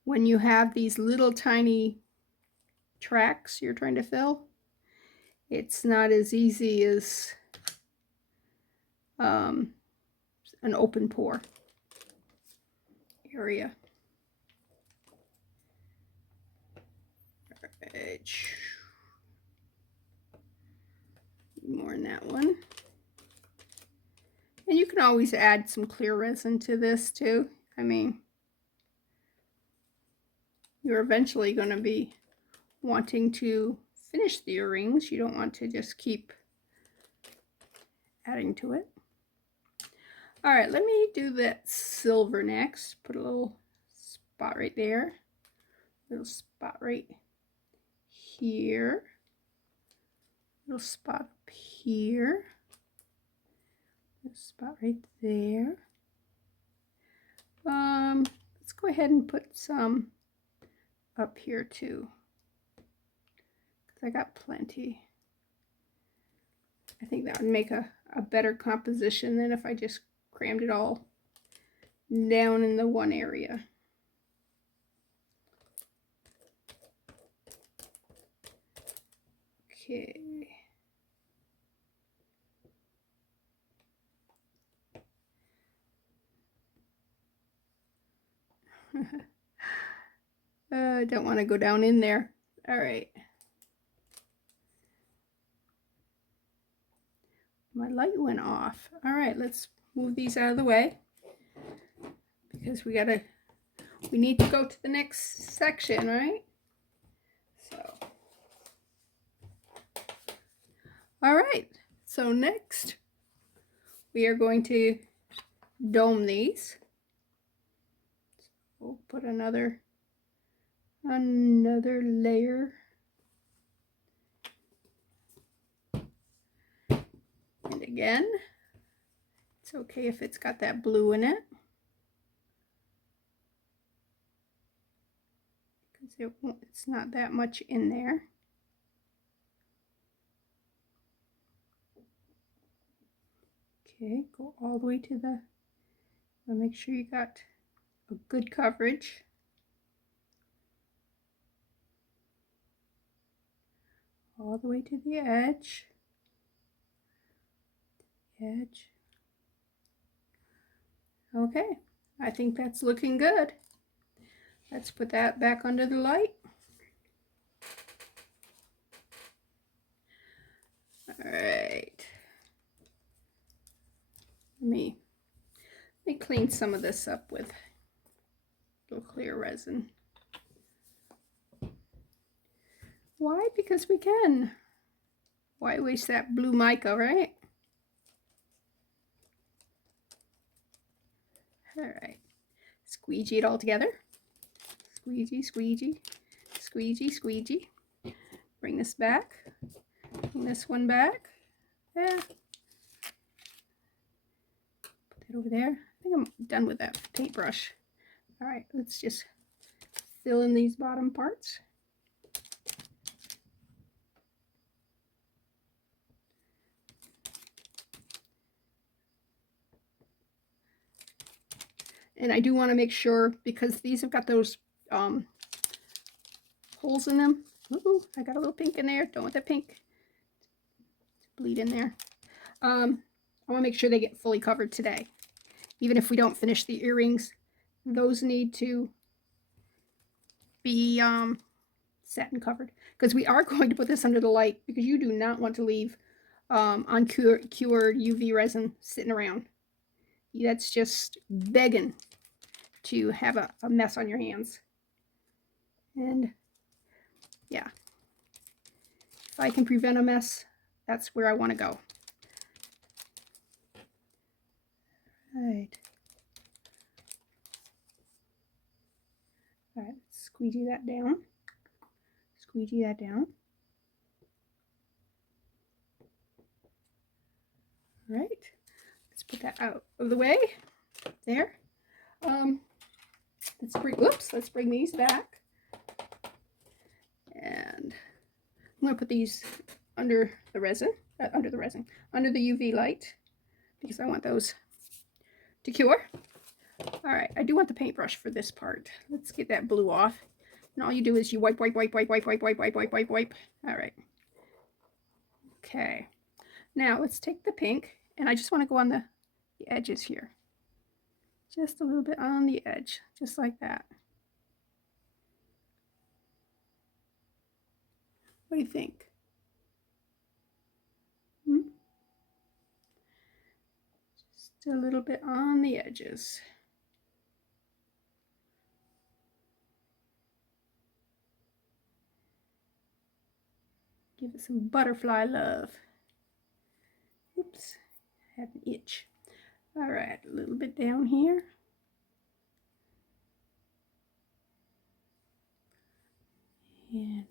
When you have these little tiny tracks you're trying to fill, it's not as easy as an open pore area. All right. More in that one. And you can always add some clear resin to this too. I mean, you're eventually going to be wanting to finish the earrings. You don't want to just keep adding to it. All right, let me do that silver next. Put a little spot right there. Little spot right here. Little spot up here. Little spot right there. Let's go ahead and put some up here too, because I got plenty. I think that would make a better composition than if I just crammed it all down in the one area. Okay. I don't want to go down in there. All right. My light went off. All right, let's move these out of the way because we need to go to the next section, right? So, all right. So next, we are going to dome these. So we'll put another layer. And again, it's okay if it's got that blue in it, because it's not that much in there. Okay, go all the way to the, make sure you got a good coverage. All the way to the edge. Okay, I think that's looking good. Let's put that back under the light. All right. Let me clean some of this up with a little clear resin. Why? Because we can. Why waste that blue mica, right? All right. Squeegee it all together. Squeegee, squeegee, squeegee, squeegee. Bring this back. Bring this one back. Yeah. Put that over there. I think I'm done with that paintbrush. All right, let's just fill in these bottom parts. And I do want to make sure, because these have got those holes in them. Ooh, I got a little pink in there. Don't want that pink to bleed in there. I want to make sure they get fully covered today. Even if we don't finish the earrings, those need to be satin covered, because we are going to put this under the light, because you do not want to leave uncured UV resin sitting around. That's just begging to have a mess on your hands. And yeah, if I can prevent a mess, that's where I want to go. Right. All right, squeegee that down. Squeegee that down. All right, let's put that out of the way. There. Let's bring these back. And I'm going to put these under the resin, under the UV light, because I want those to cure. All right, I do want the paintbrush for this part. Let's get that blue off. And all you do is you wipe. All right. Okay. Now let's take the pink, and I just want to go on the edges here. Just a little bit on the edge, just like that. What do you think? Just a little bit on the edges. Give it some butterfly love. Oops, I had an itch. All right, a little bit down here. And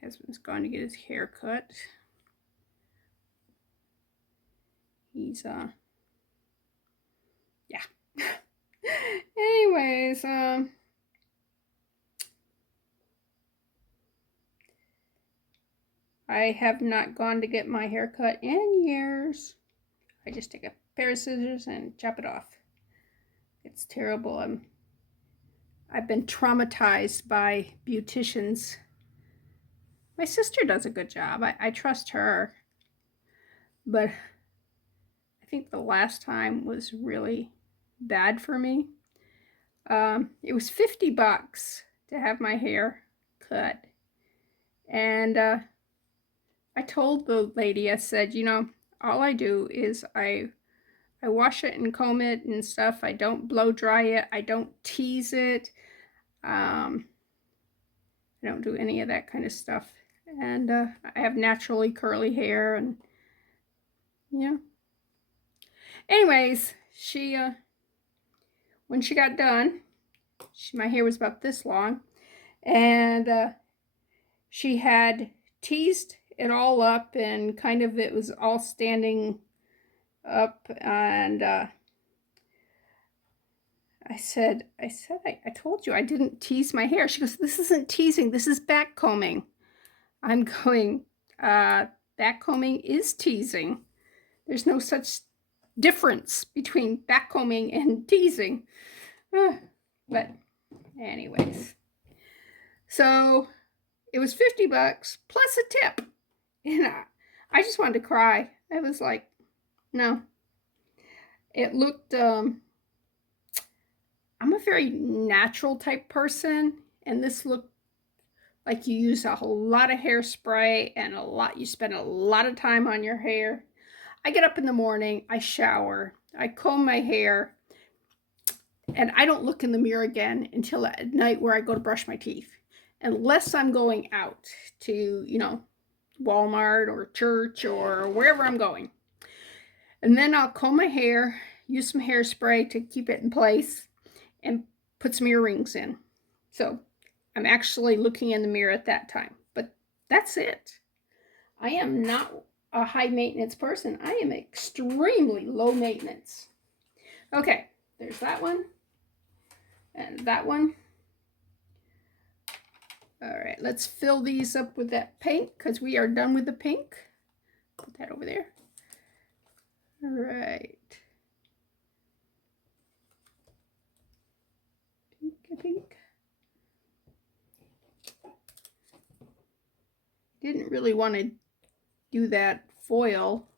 husband's gone to get his hair cut. He's yeah. Anyways, I have not gone to get my hair cut in years. I just take a pair of scissors and chop it off. It's terrible. I've been traumatized by beauticians. My sister does a good job. I trust her. But I think the last time was really bad for me. It was $50 to have my hair cut. And I told the lady, I said, you know, all I do is I wash it and comb it and stuff. I don't blow dry it. I don't tease it. I don't do any of that kind of stuff. And I have naturally curly hair, and yeah. Anyways, she when she got done, my hair was about this long, and she had teased it all up, and kind of it was all standing up, and I told you I didn't tease my hair. She goes, this isn't teasing, this is back combing. I'm going, back combing is teasing. There's no such difference between back combing and teasing. But anyways, so it was $50 plus a tip. And I just wanted to cry. I was like, no. It looked, I'm a very natural type person, and this looked like you use a whole lot of hairspray and you spend a lot of time on your hair. I get up in the morning, I shower, I comb my hair, and I don't look in the mirror again until at night where I go to brush my teeth. Unless I'm going out to, you know, Walmart or church or wherever I'm going. And then I'll comb my hair, use some hairspray to keep it in place, and put some earrings in. So I'm actually looking in the mirror at that time. But that's it. I am not a high maintenance person. I am extremely low maintenance. Okay, there's that one. And that one. All right, let's fill these up with that pink, because we are done with the pink. Put that over there. All right. Pink. Didn't really want to do that foil,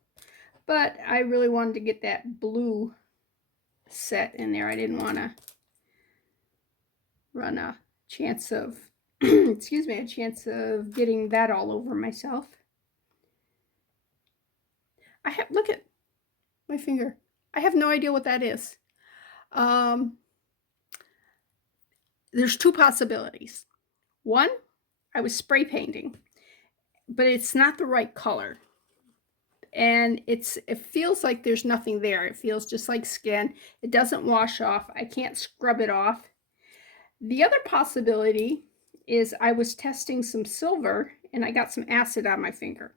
but I really wanted to get that blue set in there. I didn't want to run a chance of, excuse me, a chance of getting that all over myself. Look at my finger. I have no idea what that is. There's two possibilities. One, I was spray painting, but it's not the right color. And it feels like there's nothing there. It feels just like skin. It doesn't wash off. I can't scrub it off. The other possibility is I was testing some silver and I got some acid on my finger.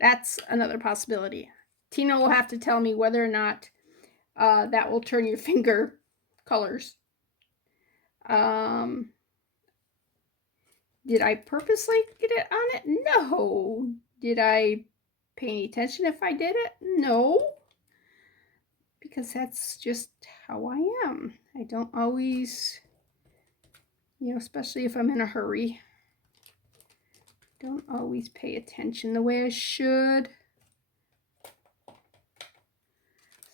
That's another possibility. Tina will have to tell me whether or not that will turn your finger colors. Did I purposely get it on it? No. Did I pay any attention if I did it? No. Because that's just how I am. I don't always, especially if I'm in a hurry, don't always pay attention the way I should.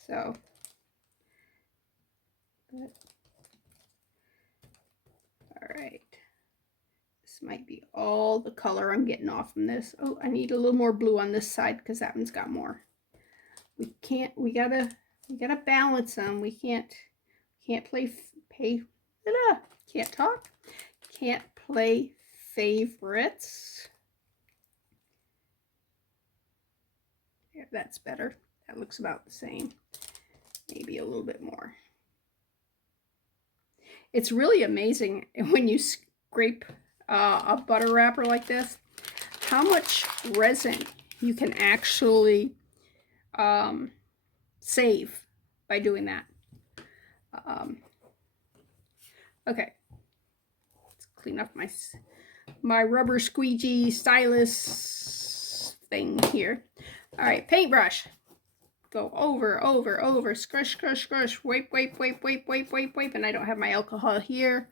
So, but, all right. This might be all the color I'm getting off from this. Oh, I need a little more blue on this side because that one's got more. We gotta balance them. We can't play favorites. Yeah, that's better. That looks about the same. Maybe a little bit more. It's really amazing when you scrape a butter wrapper like this, how much resin you can actually save by doing that. Okay, let's clean up my rubber squeegee stylus thing here. All right, paintbrush. Go over, scrush, wipe, and I don't have my alcohol here.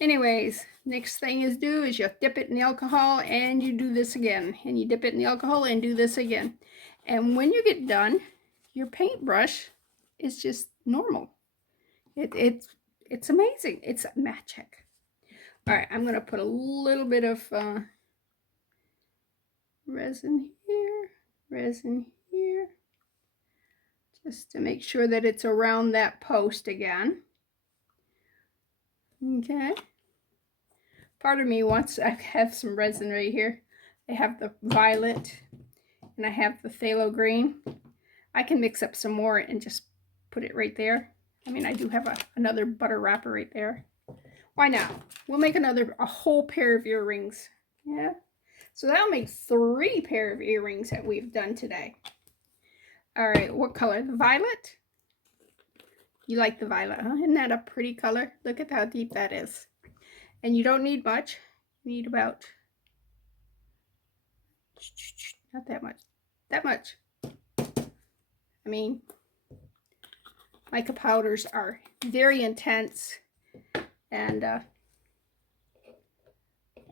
Anyways, next thing is you dip it in the alcohol and you do this again. And you dip it in the alcohol and do this again. And when you get done, your paintbrush is just normal. It's amazing. It's magic. All right, I'm going to put a little bit of resin here, just to make sure that it's around that post again. Okay. Part of me wants, I have some resin right here. I have the violet and I have the phthalo green. I can mix up some more and just put it right there. I mean, I do have another butter wrapper right there. Why not? We'll make a whole pair of earrings. Yeah. So that'll make 3 pair of earrings that we've done today. All right, what color? The violet? You like the violet, huh? Isn't that a pretty color? Look at how deep that is. And you don't need much. You need about, not that much, that much. I mean, mica powders are very intense. And, all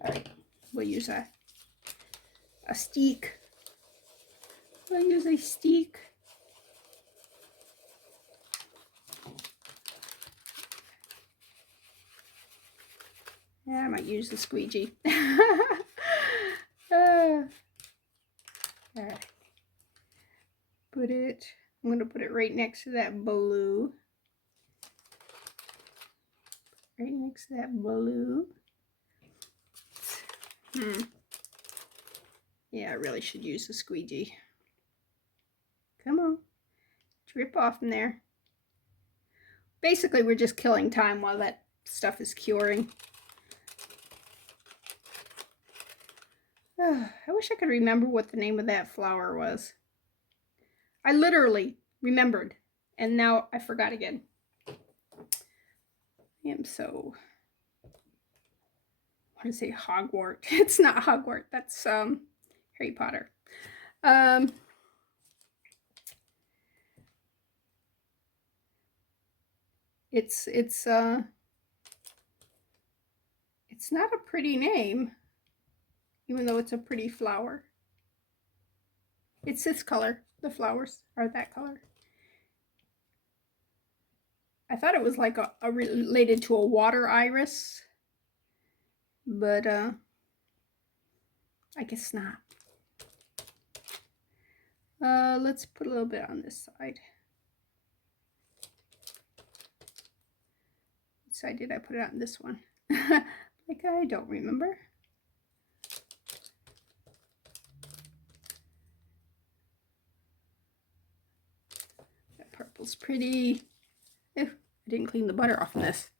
right, we'll use a stick. We'll use a stick. Yeah, I might use the squeegee. All right. I'm going to put it right next to that blue. Right next to that blue. Yeah, I really should use the squeegee. Come on. Drip off in there. Basically, we're just killing time while that stuff is curing. I wish I could remember what the name of that flower was. I literally remembered, and now I forgot again. I am so, I want to say Hogwarts. It's not Hogwarts. That's Harry Potter. It's not a pretty name, even though it's a pretty flower. It's this color. The flowers are that color. I thought it was like a related to a water iris, but I guess not. Let's put a little bit on this side. Which side did I put it on? This one? Like, I don't remember. That purple's pretty. I didn't clean the butter off of this.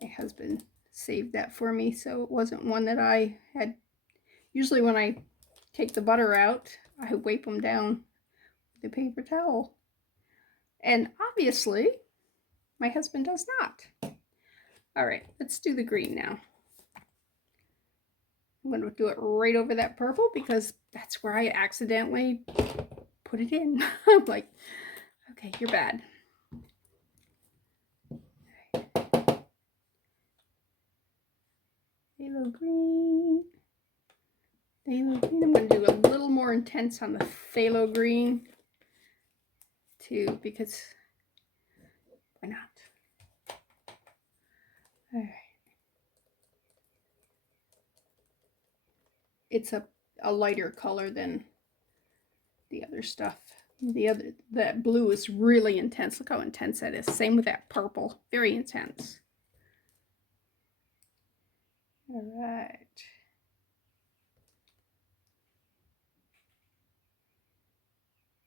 My husband saved that for me, so it wasn't one that I had. Usually when I take the butter out, I wipe them down with a paper towel. And obviously, my husband does not. All right, let's do the green now. I'm going to do it right over that purple because that's where I accidentally put it in. I'm like, okay, you're bad. Phthalo green. Phthalo green. I'm going to do a little more intense on the phthalo green too, because why not? All right. It's a lighter color than the other stuff. That blue is really intense. Look how intense that is. Same with that purple. Very intense. All right.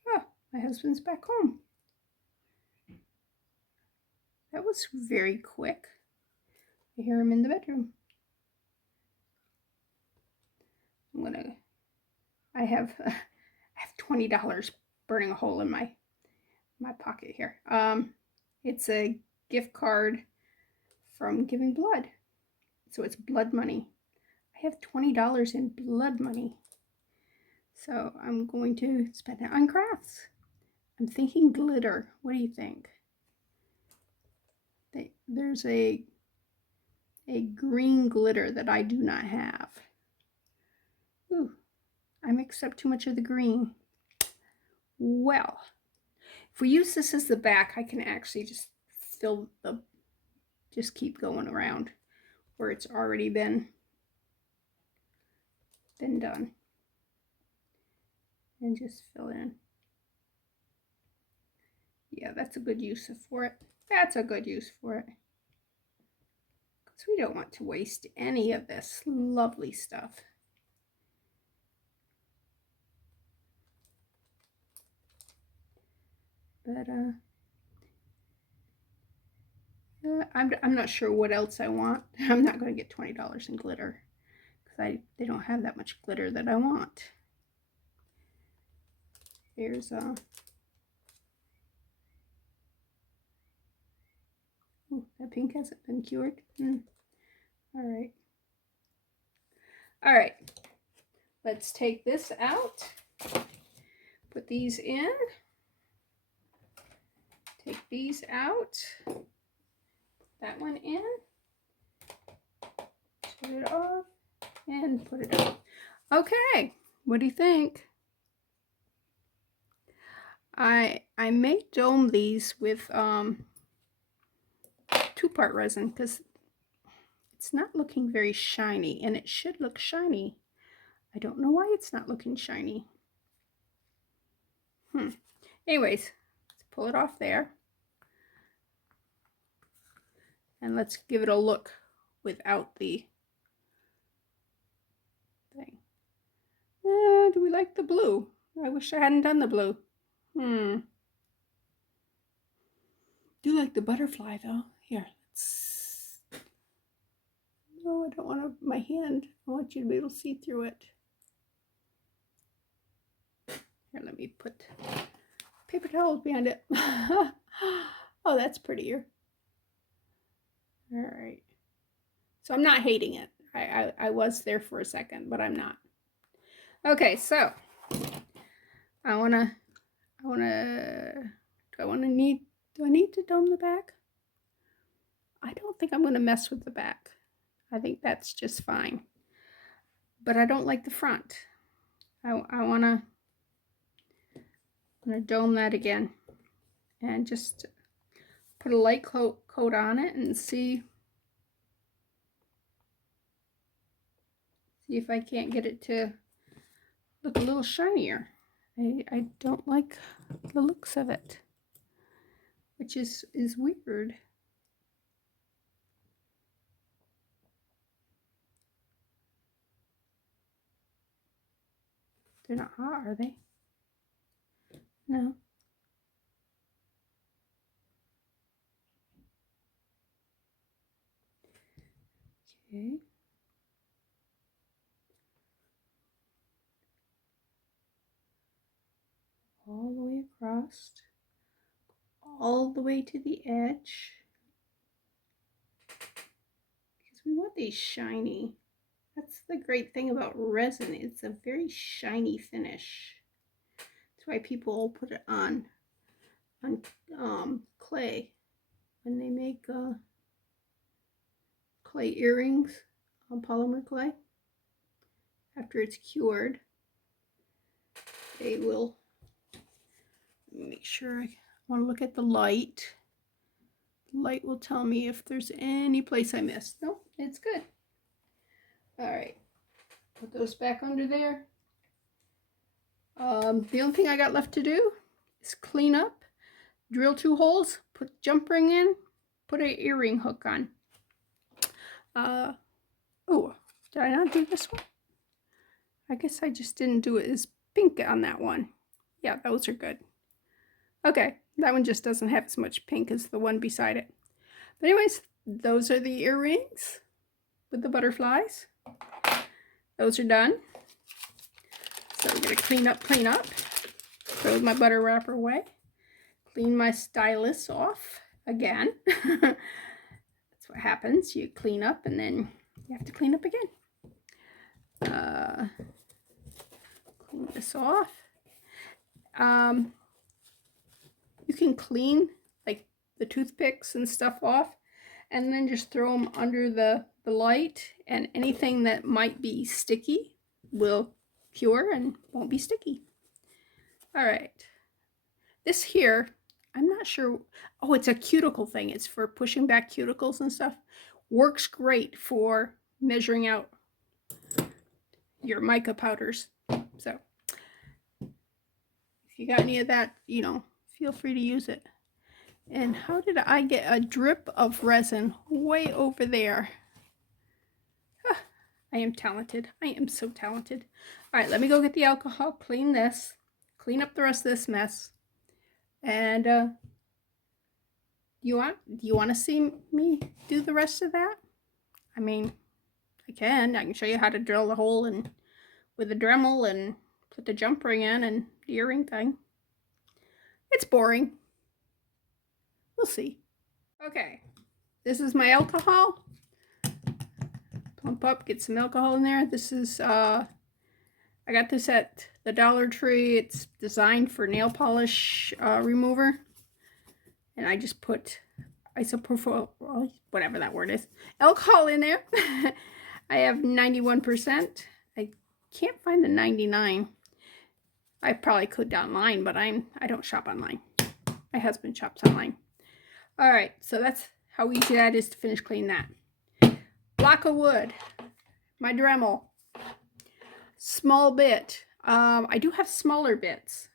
Oh, my husband's back home. That was very quick. I hear him in the bedroom. I have $20 burning a hole in my pocket here. It's a gift card from Giving Blood. So it's blood money. I have $20 in blood money. So I'm going to spend it on crafts. I'm thinking glitter. What do you think? There's a green glitter that I do not have. Ooh, I mixed up too much of the green. Well, if we use this as the back, I can actually just just keep going around where it's already been done. And just fill in. Yeah, that's a good use for it. That's a good use for it. Because we don't want to waste any of this lovely stuff. But I'm not sure what else I want. I'm not going to get $20 in glitter because they don't have that much glitter that I want. There's ooh, that pink hasn't been cured. All right. All right. Let's take this out. Put these in. Take these out. That one in. Shut it off and put it on. Okay, what do you think? I may dome these with 2-part resin because it's not looking very shiny, and it should look shiny. I don't know why it's not looking shiny. Anyways, let's pull it off there. And let's give it a look without the thing. Do we like the blue? I wish I hadn't done the blue. Do like the butterfly though. Here, let's. No, I don't want my hand. I want you to be able to see through it. Here, let me put paper towels behind it. Oh, that's prettier. All right. So I'm not hating it. I was there for a second, but I'm not. Okay, so do I need to dome the back? I don't think I'm going to mess with the back. I think that's just fine. But I don't like the front. I want to I'm going to dome that again and just put a light coat on it and see if I can't get it to look a little shinier. I don't like the looks of it, which is weird. They're not hot, are they? No. Okay. All the way across, all the way to the edge, because we want these shiny. That's the great thing about resin. It's a very shiny finish. That's why people put it on clay when they make clay earrings on polymer clay. After it's cured, they will make sure. I want to look at the light. The light will tell me if there's any place I missed. No, it's good. All right, put those back under there. The only thing I got left to do is clean up, drill 2 holes, put jump ring in, put an earring hook on. Oh, did I not do this one? I guess I just didn't do it as pink on that one. Yeah, those are good. Okay, that one just doesn't have as much pink as the one beside it. But anyways, those are the earrings with the butterflies. Those are done. So I'm going to clean up, throw my butter wrapper away, clean my stylus off again. That's what happens. You clean up and then you have to clean up again. Clean this off. You can clean like the toothpicks and stuff off and then just throw them under the light, and anything that might be sticky will cure and won't be sticky. All right, this here, I'm not sure. Oh, it's a cuticle thing. It's for pushing back cuticles and stuff. Works great for measuring out your mica powders. So if you got any of that, you know, feel free to use it. And how did I get a drip of resin way over there? I am talented. I am so talented. All right, let me go get the alcohol, clean this, clean up the rest of this mess. And do you want to see me do the rest of that? I mean, I can show you how to drill the hole and with a Dremel and put the jump ring in and the earring thing. It's boring. We'll see. Okay, this is my alcohol. Pump up, get some alcohol in there. This is, I got this at the Dollar Tree. It's designed for nail polish remover. And I just put isopropyl, whatever that word is, alcohol in there. I have 91%. I can't find the 99. I probably could online, but I don't shop online. My husband shops online. All right, so that's how easy that is to finish cleaning that. Block of wood, my Dremel, small bit. I do have smaller bits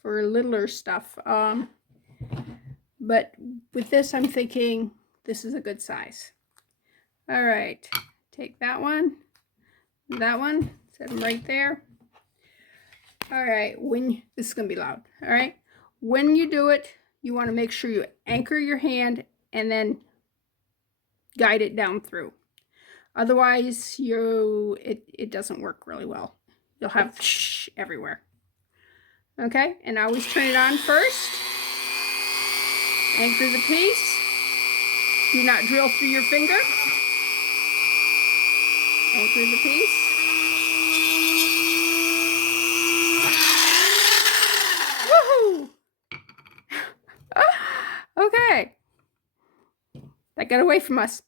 for littler stuff, but with this I'm thinking this is a good size. All right, take that one, set them right there. All right, this is gonna be loud. All right, when you do it, you want to make sure you anchor your hand and then guide it down through. Otherwise, it doesn't work really well. You'll have shh everywhere. Okay, and I always turn it on first. Anchor the piece. Do not drill through your finger. Anchor the piece. Woohoo! Okay. That got away from us.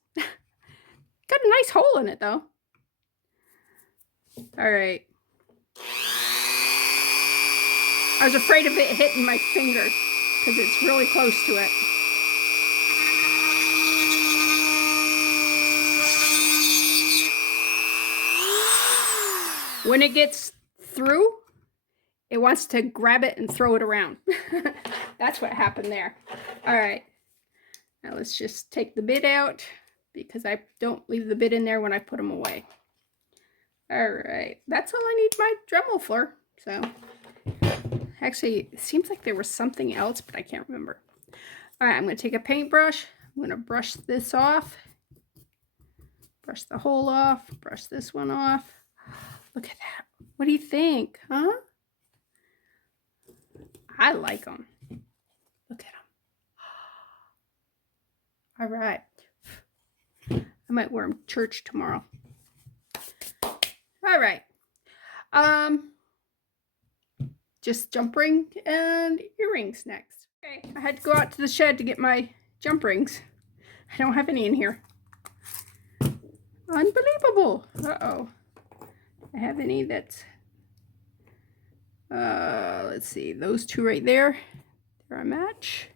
Got a nice hole in it though. All right. I was afraid of it hitting my finger because it's really close to it. When it gets through, it wants to grab it and throw it around. That's what happened there. All right, now let's just take the bit out because I don't leave the bit in there when I put them away. All right, that's all I need my Dremel for. So actually, it seems like there was something else, but I can't remember. All right, I'm going to take a paintbrush. I'm going to brush this off. Brush the hole off. Brush this one off. Look at that. What do you think, huh? I like them. Look at them. All right. I might wear them to church tomorrow. All right. Just jump ring and earrings next. Okay, I had to go out to the shed to get my jump rings. I don't have any in here. Unbelievable. Uh-oh. I have any that's let's see, those two right there, they're a match.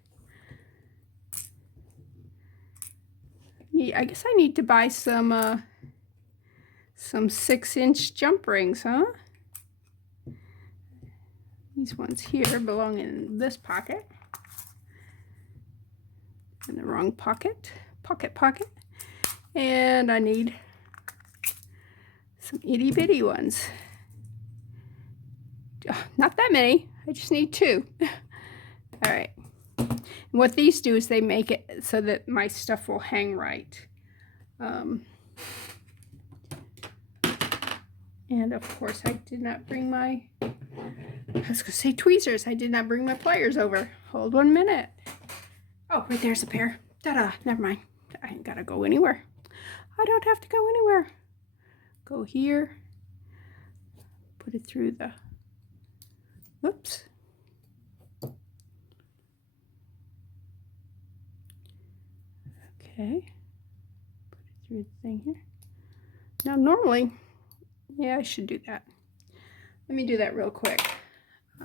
I guess I need to buy some 6-inch jump rings, huh? These ones here belong in this pocket. In the wrong pocket. Pocket. And I need some itty bitty ones. Not that many. I just need 2. All right. And what these do is they make it so that my stuff will hang right. And of course, I did not bring my, I was gonna say tweezers. I did not bring my pliers over. Hold 1 minute. Oh, right there's a pair. Ta-da, never mind. I ain't gotta go anywhere. I don't have to go anywhere. Go here. Put it through the, whoops. Okay. Put it through the thing here. Now normally, yeah, I should do that. Let me do that real quick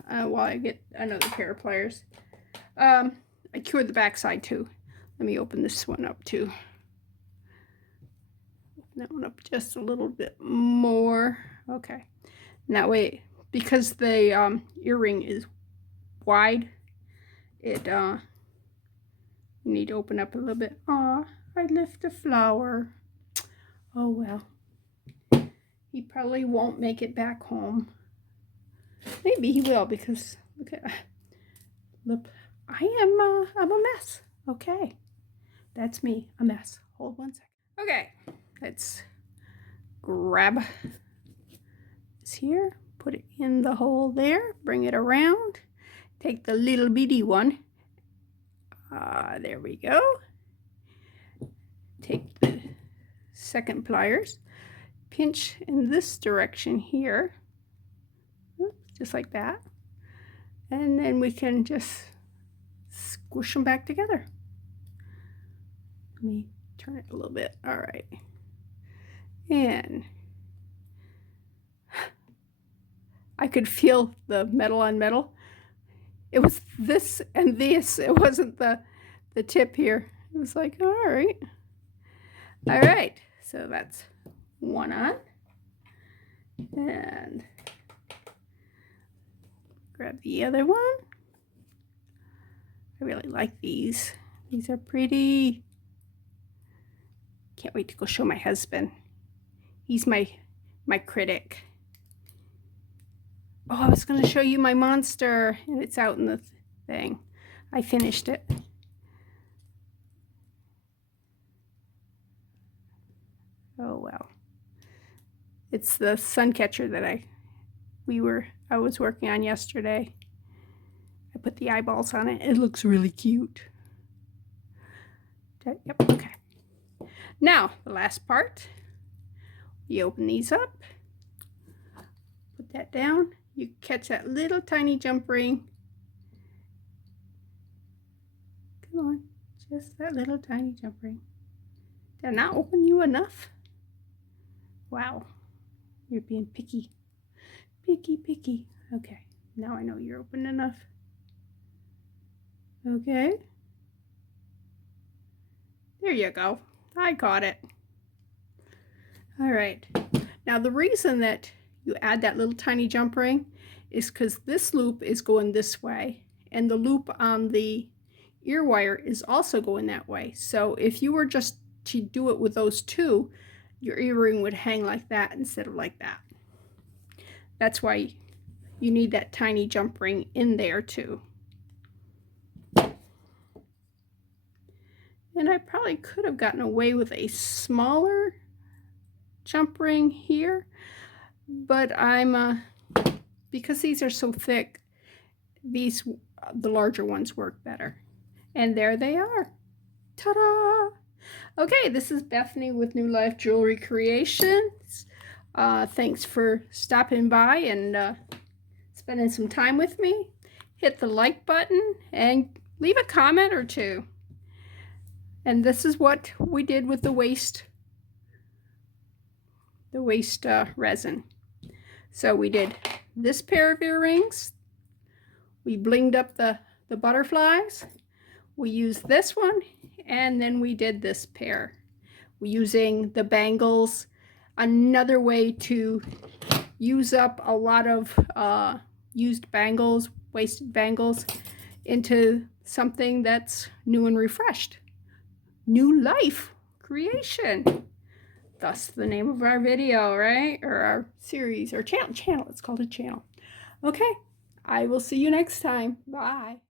while I get another pair of pliers. I cured the back side too. Let me open this one up too. Open that one up just a little bit more. Okay. And that way, because the earring is wide, it you need to open up a little bit. Aw, I left a flower. Oh well. He probably won't make it back home. Maybe he will, because look at, look, I'm a mess. Okay, that's me, a mess. Hold 1 second. Okay, let's grab this here, put it in the hole there, bring it around, take the little bitty one. There we go. Take the second pliers, pinch in this direction here. Just like that, and then we can just squish them back together. Let me turn it a little bit. All right, and I could feel the metal on metal. It was this and this. It wasn't the tip here. It was like, all right. So that's one on, and grab the other one. I really like these. These are pretty. Can't wait to go show my husband. He's my critic. Oh, I was going to show you my monster, and it's out in the thing. I finished it. Oh well. It's the sun catcher that I was working on yesterday. I put the eyeballs on it. It looks really cute. Yep, okay. Now, the last part. You open these up. Put that down. You catch that little tiny jump ring. Come on. Just that little tiny jump ring. Did I not open you enough? Wow. You're being picky. Picky. Okay. Now I know you're open enough. Okay. There you go. I got it. All right. Now the reason that you add that little tiny jump ring is because this loop is going this way and the loop on the ear wire is also going that way. So if you were just to do it with those two, your earring would hang like that instead of like that. That's why you need that tiny jump ring in there too. And I probably could have gotten away with a smaller jump ring here, but because these are so thick, the larger ones work better. And there they are. Ta-da! Okay, this is Bethany with New Life Jewelry Creations. Thanks for stopping by and spending some time with me. Hit the like button and leave a comment or two. And this is what we did with the waist resin. So we did this pair of earrings. We blinged up the butterflies. We used this one, and then we did this pair. We're using the bangles. Another way to use up a lot of used bangles, wasted bangles, into something that's new and refreshed. New life creation. Thus the name of our video, right? Or our series, or channel. It's called a channel. Okay, I will see you next time. Bye.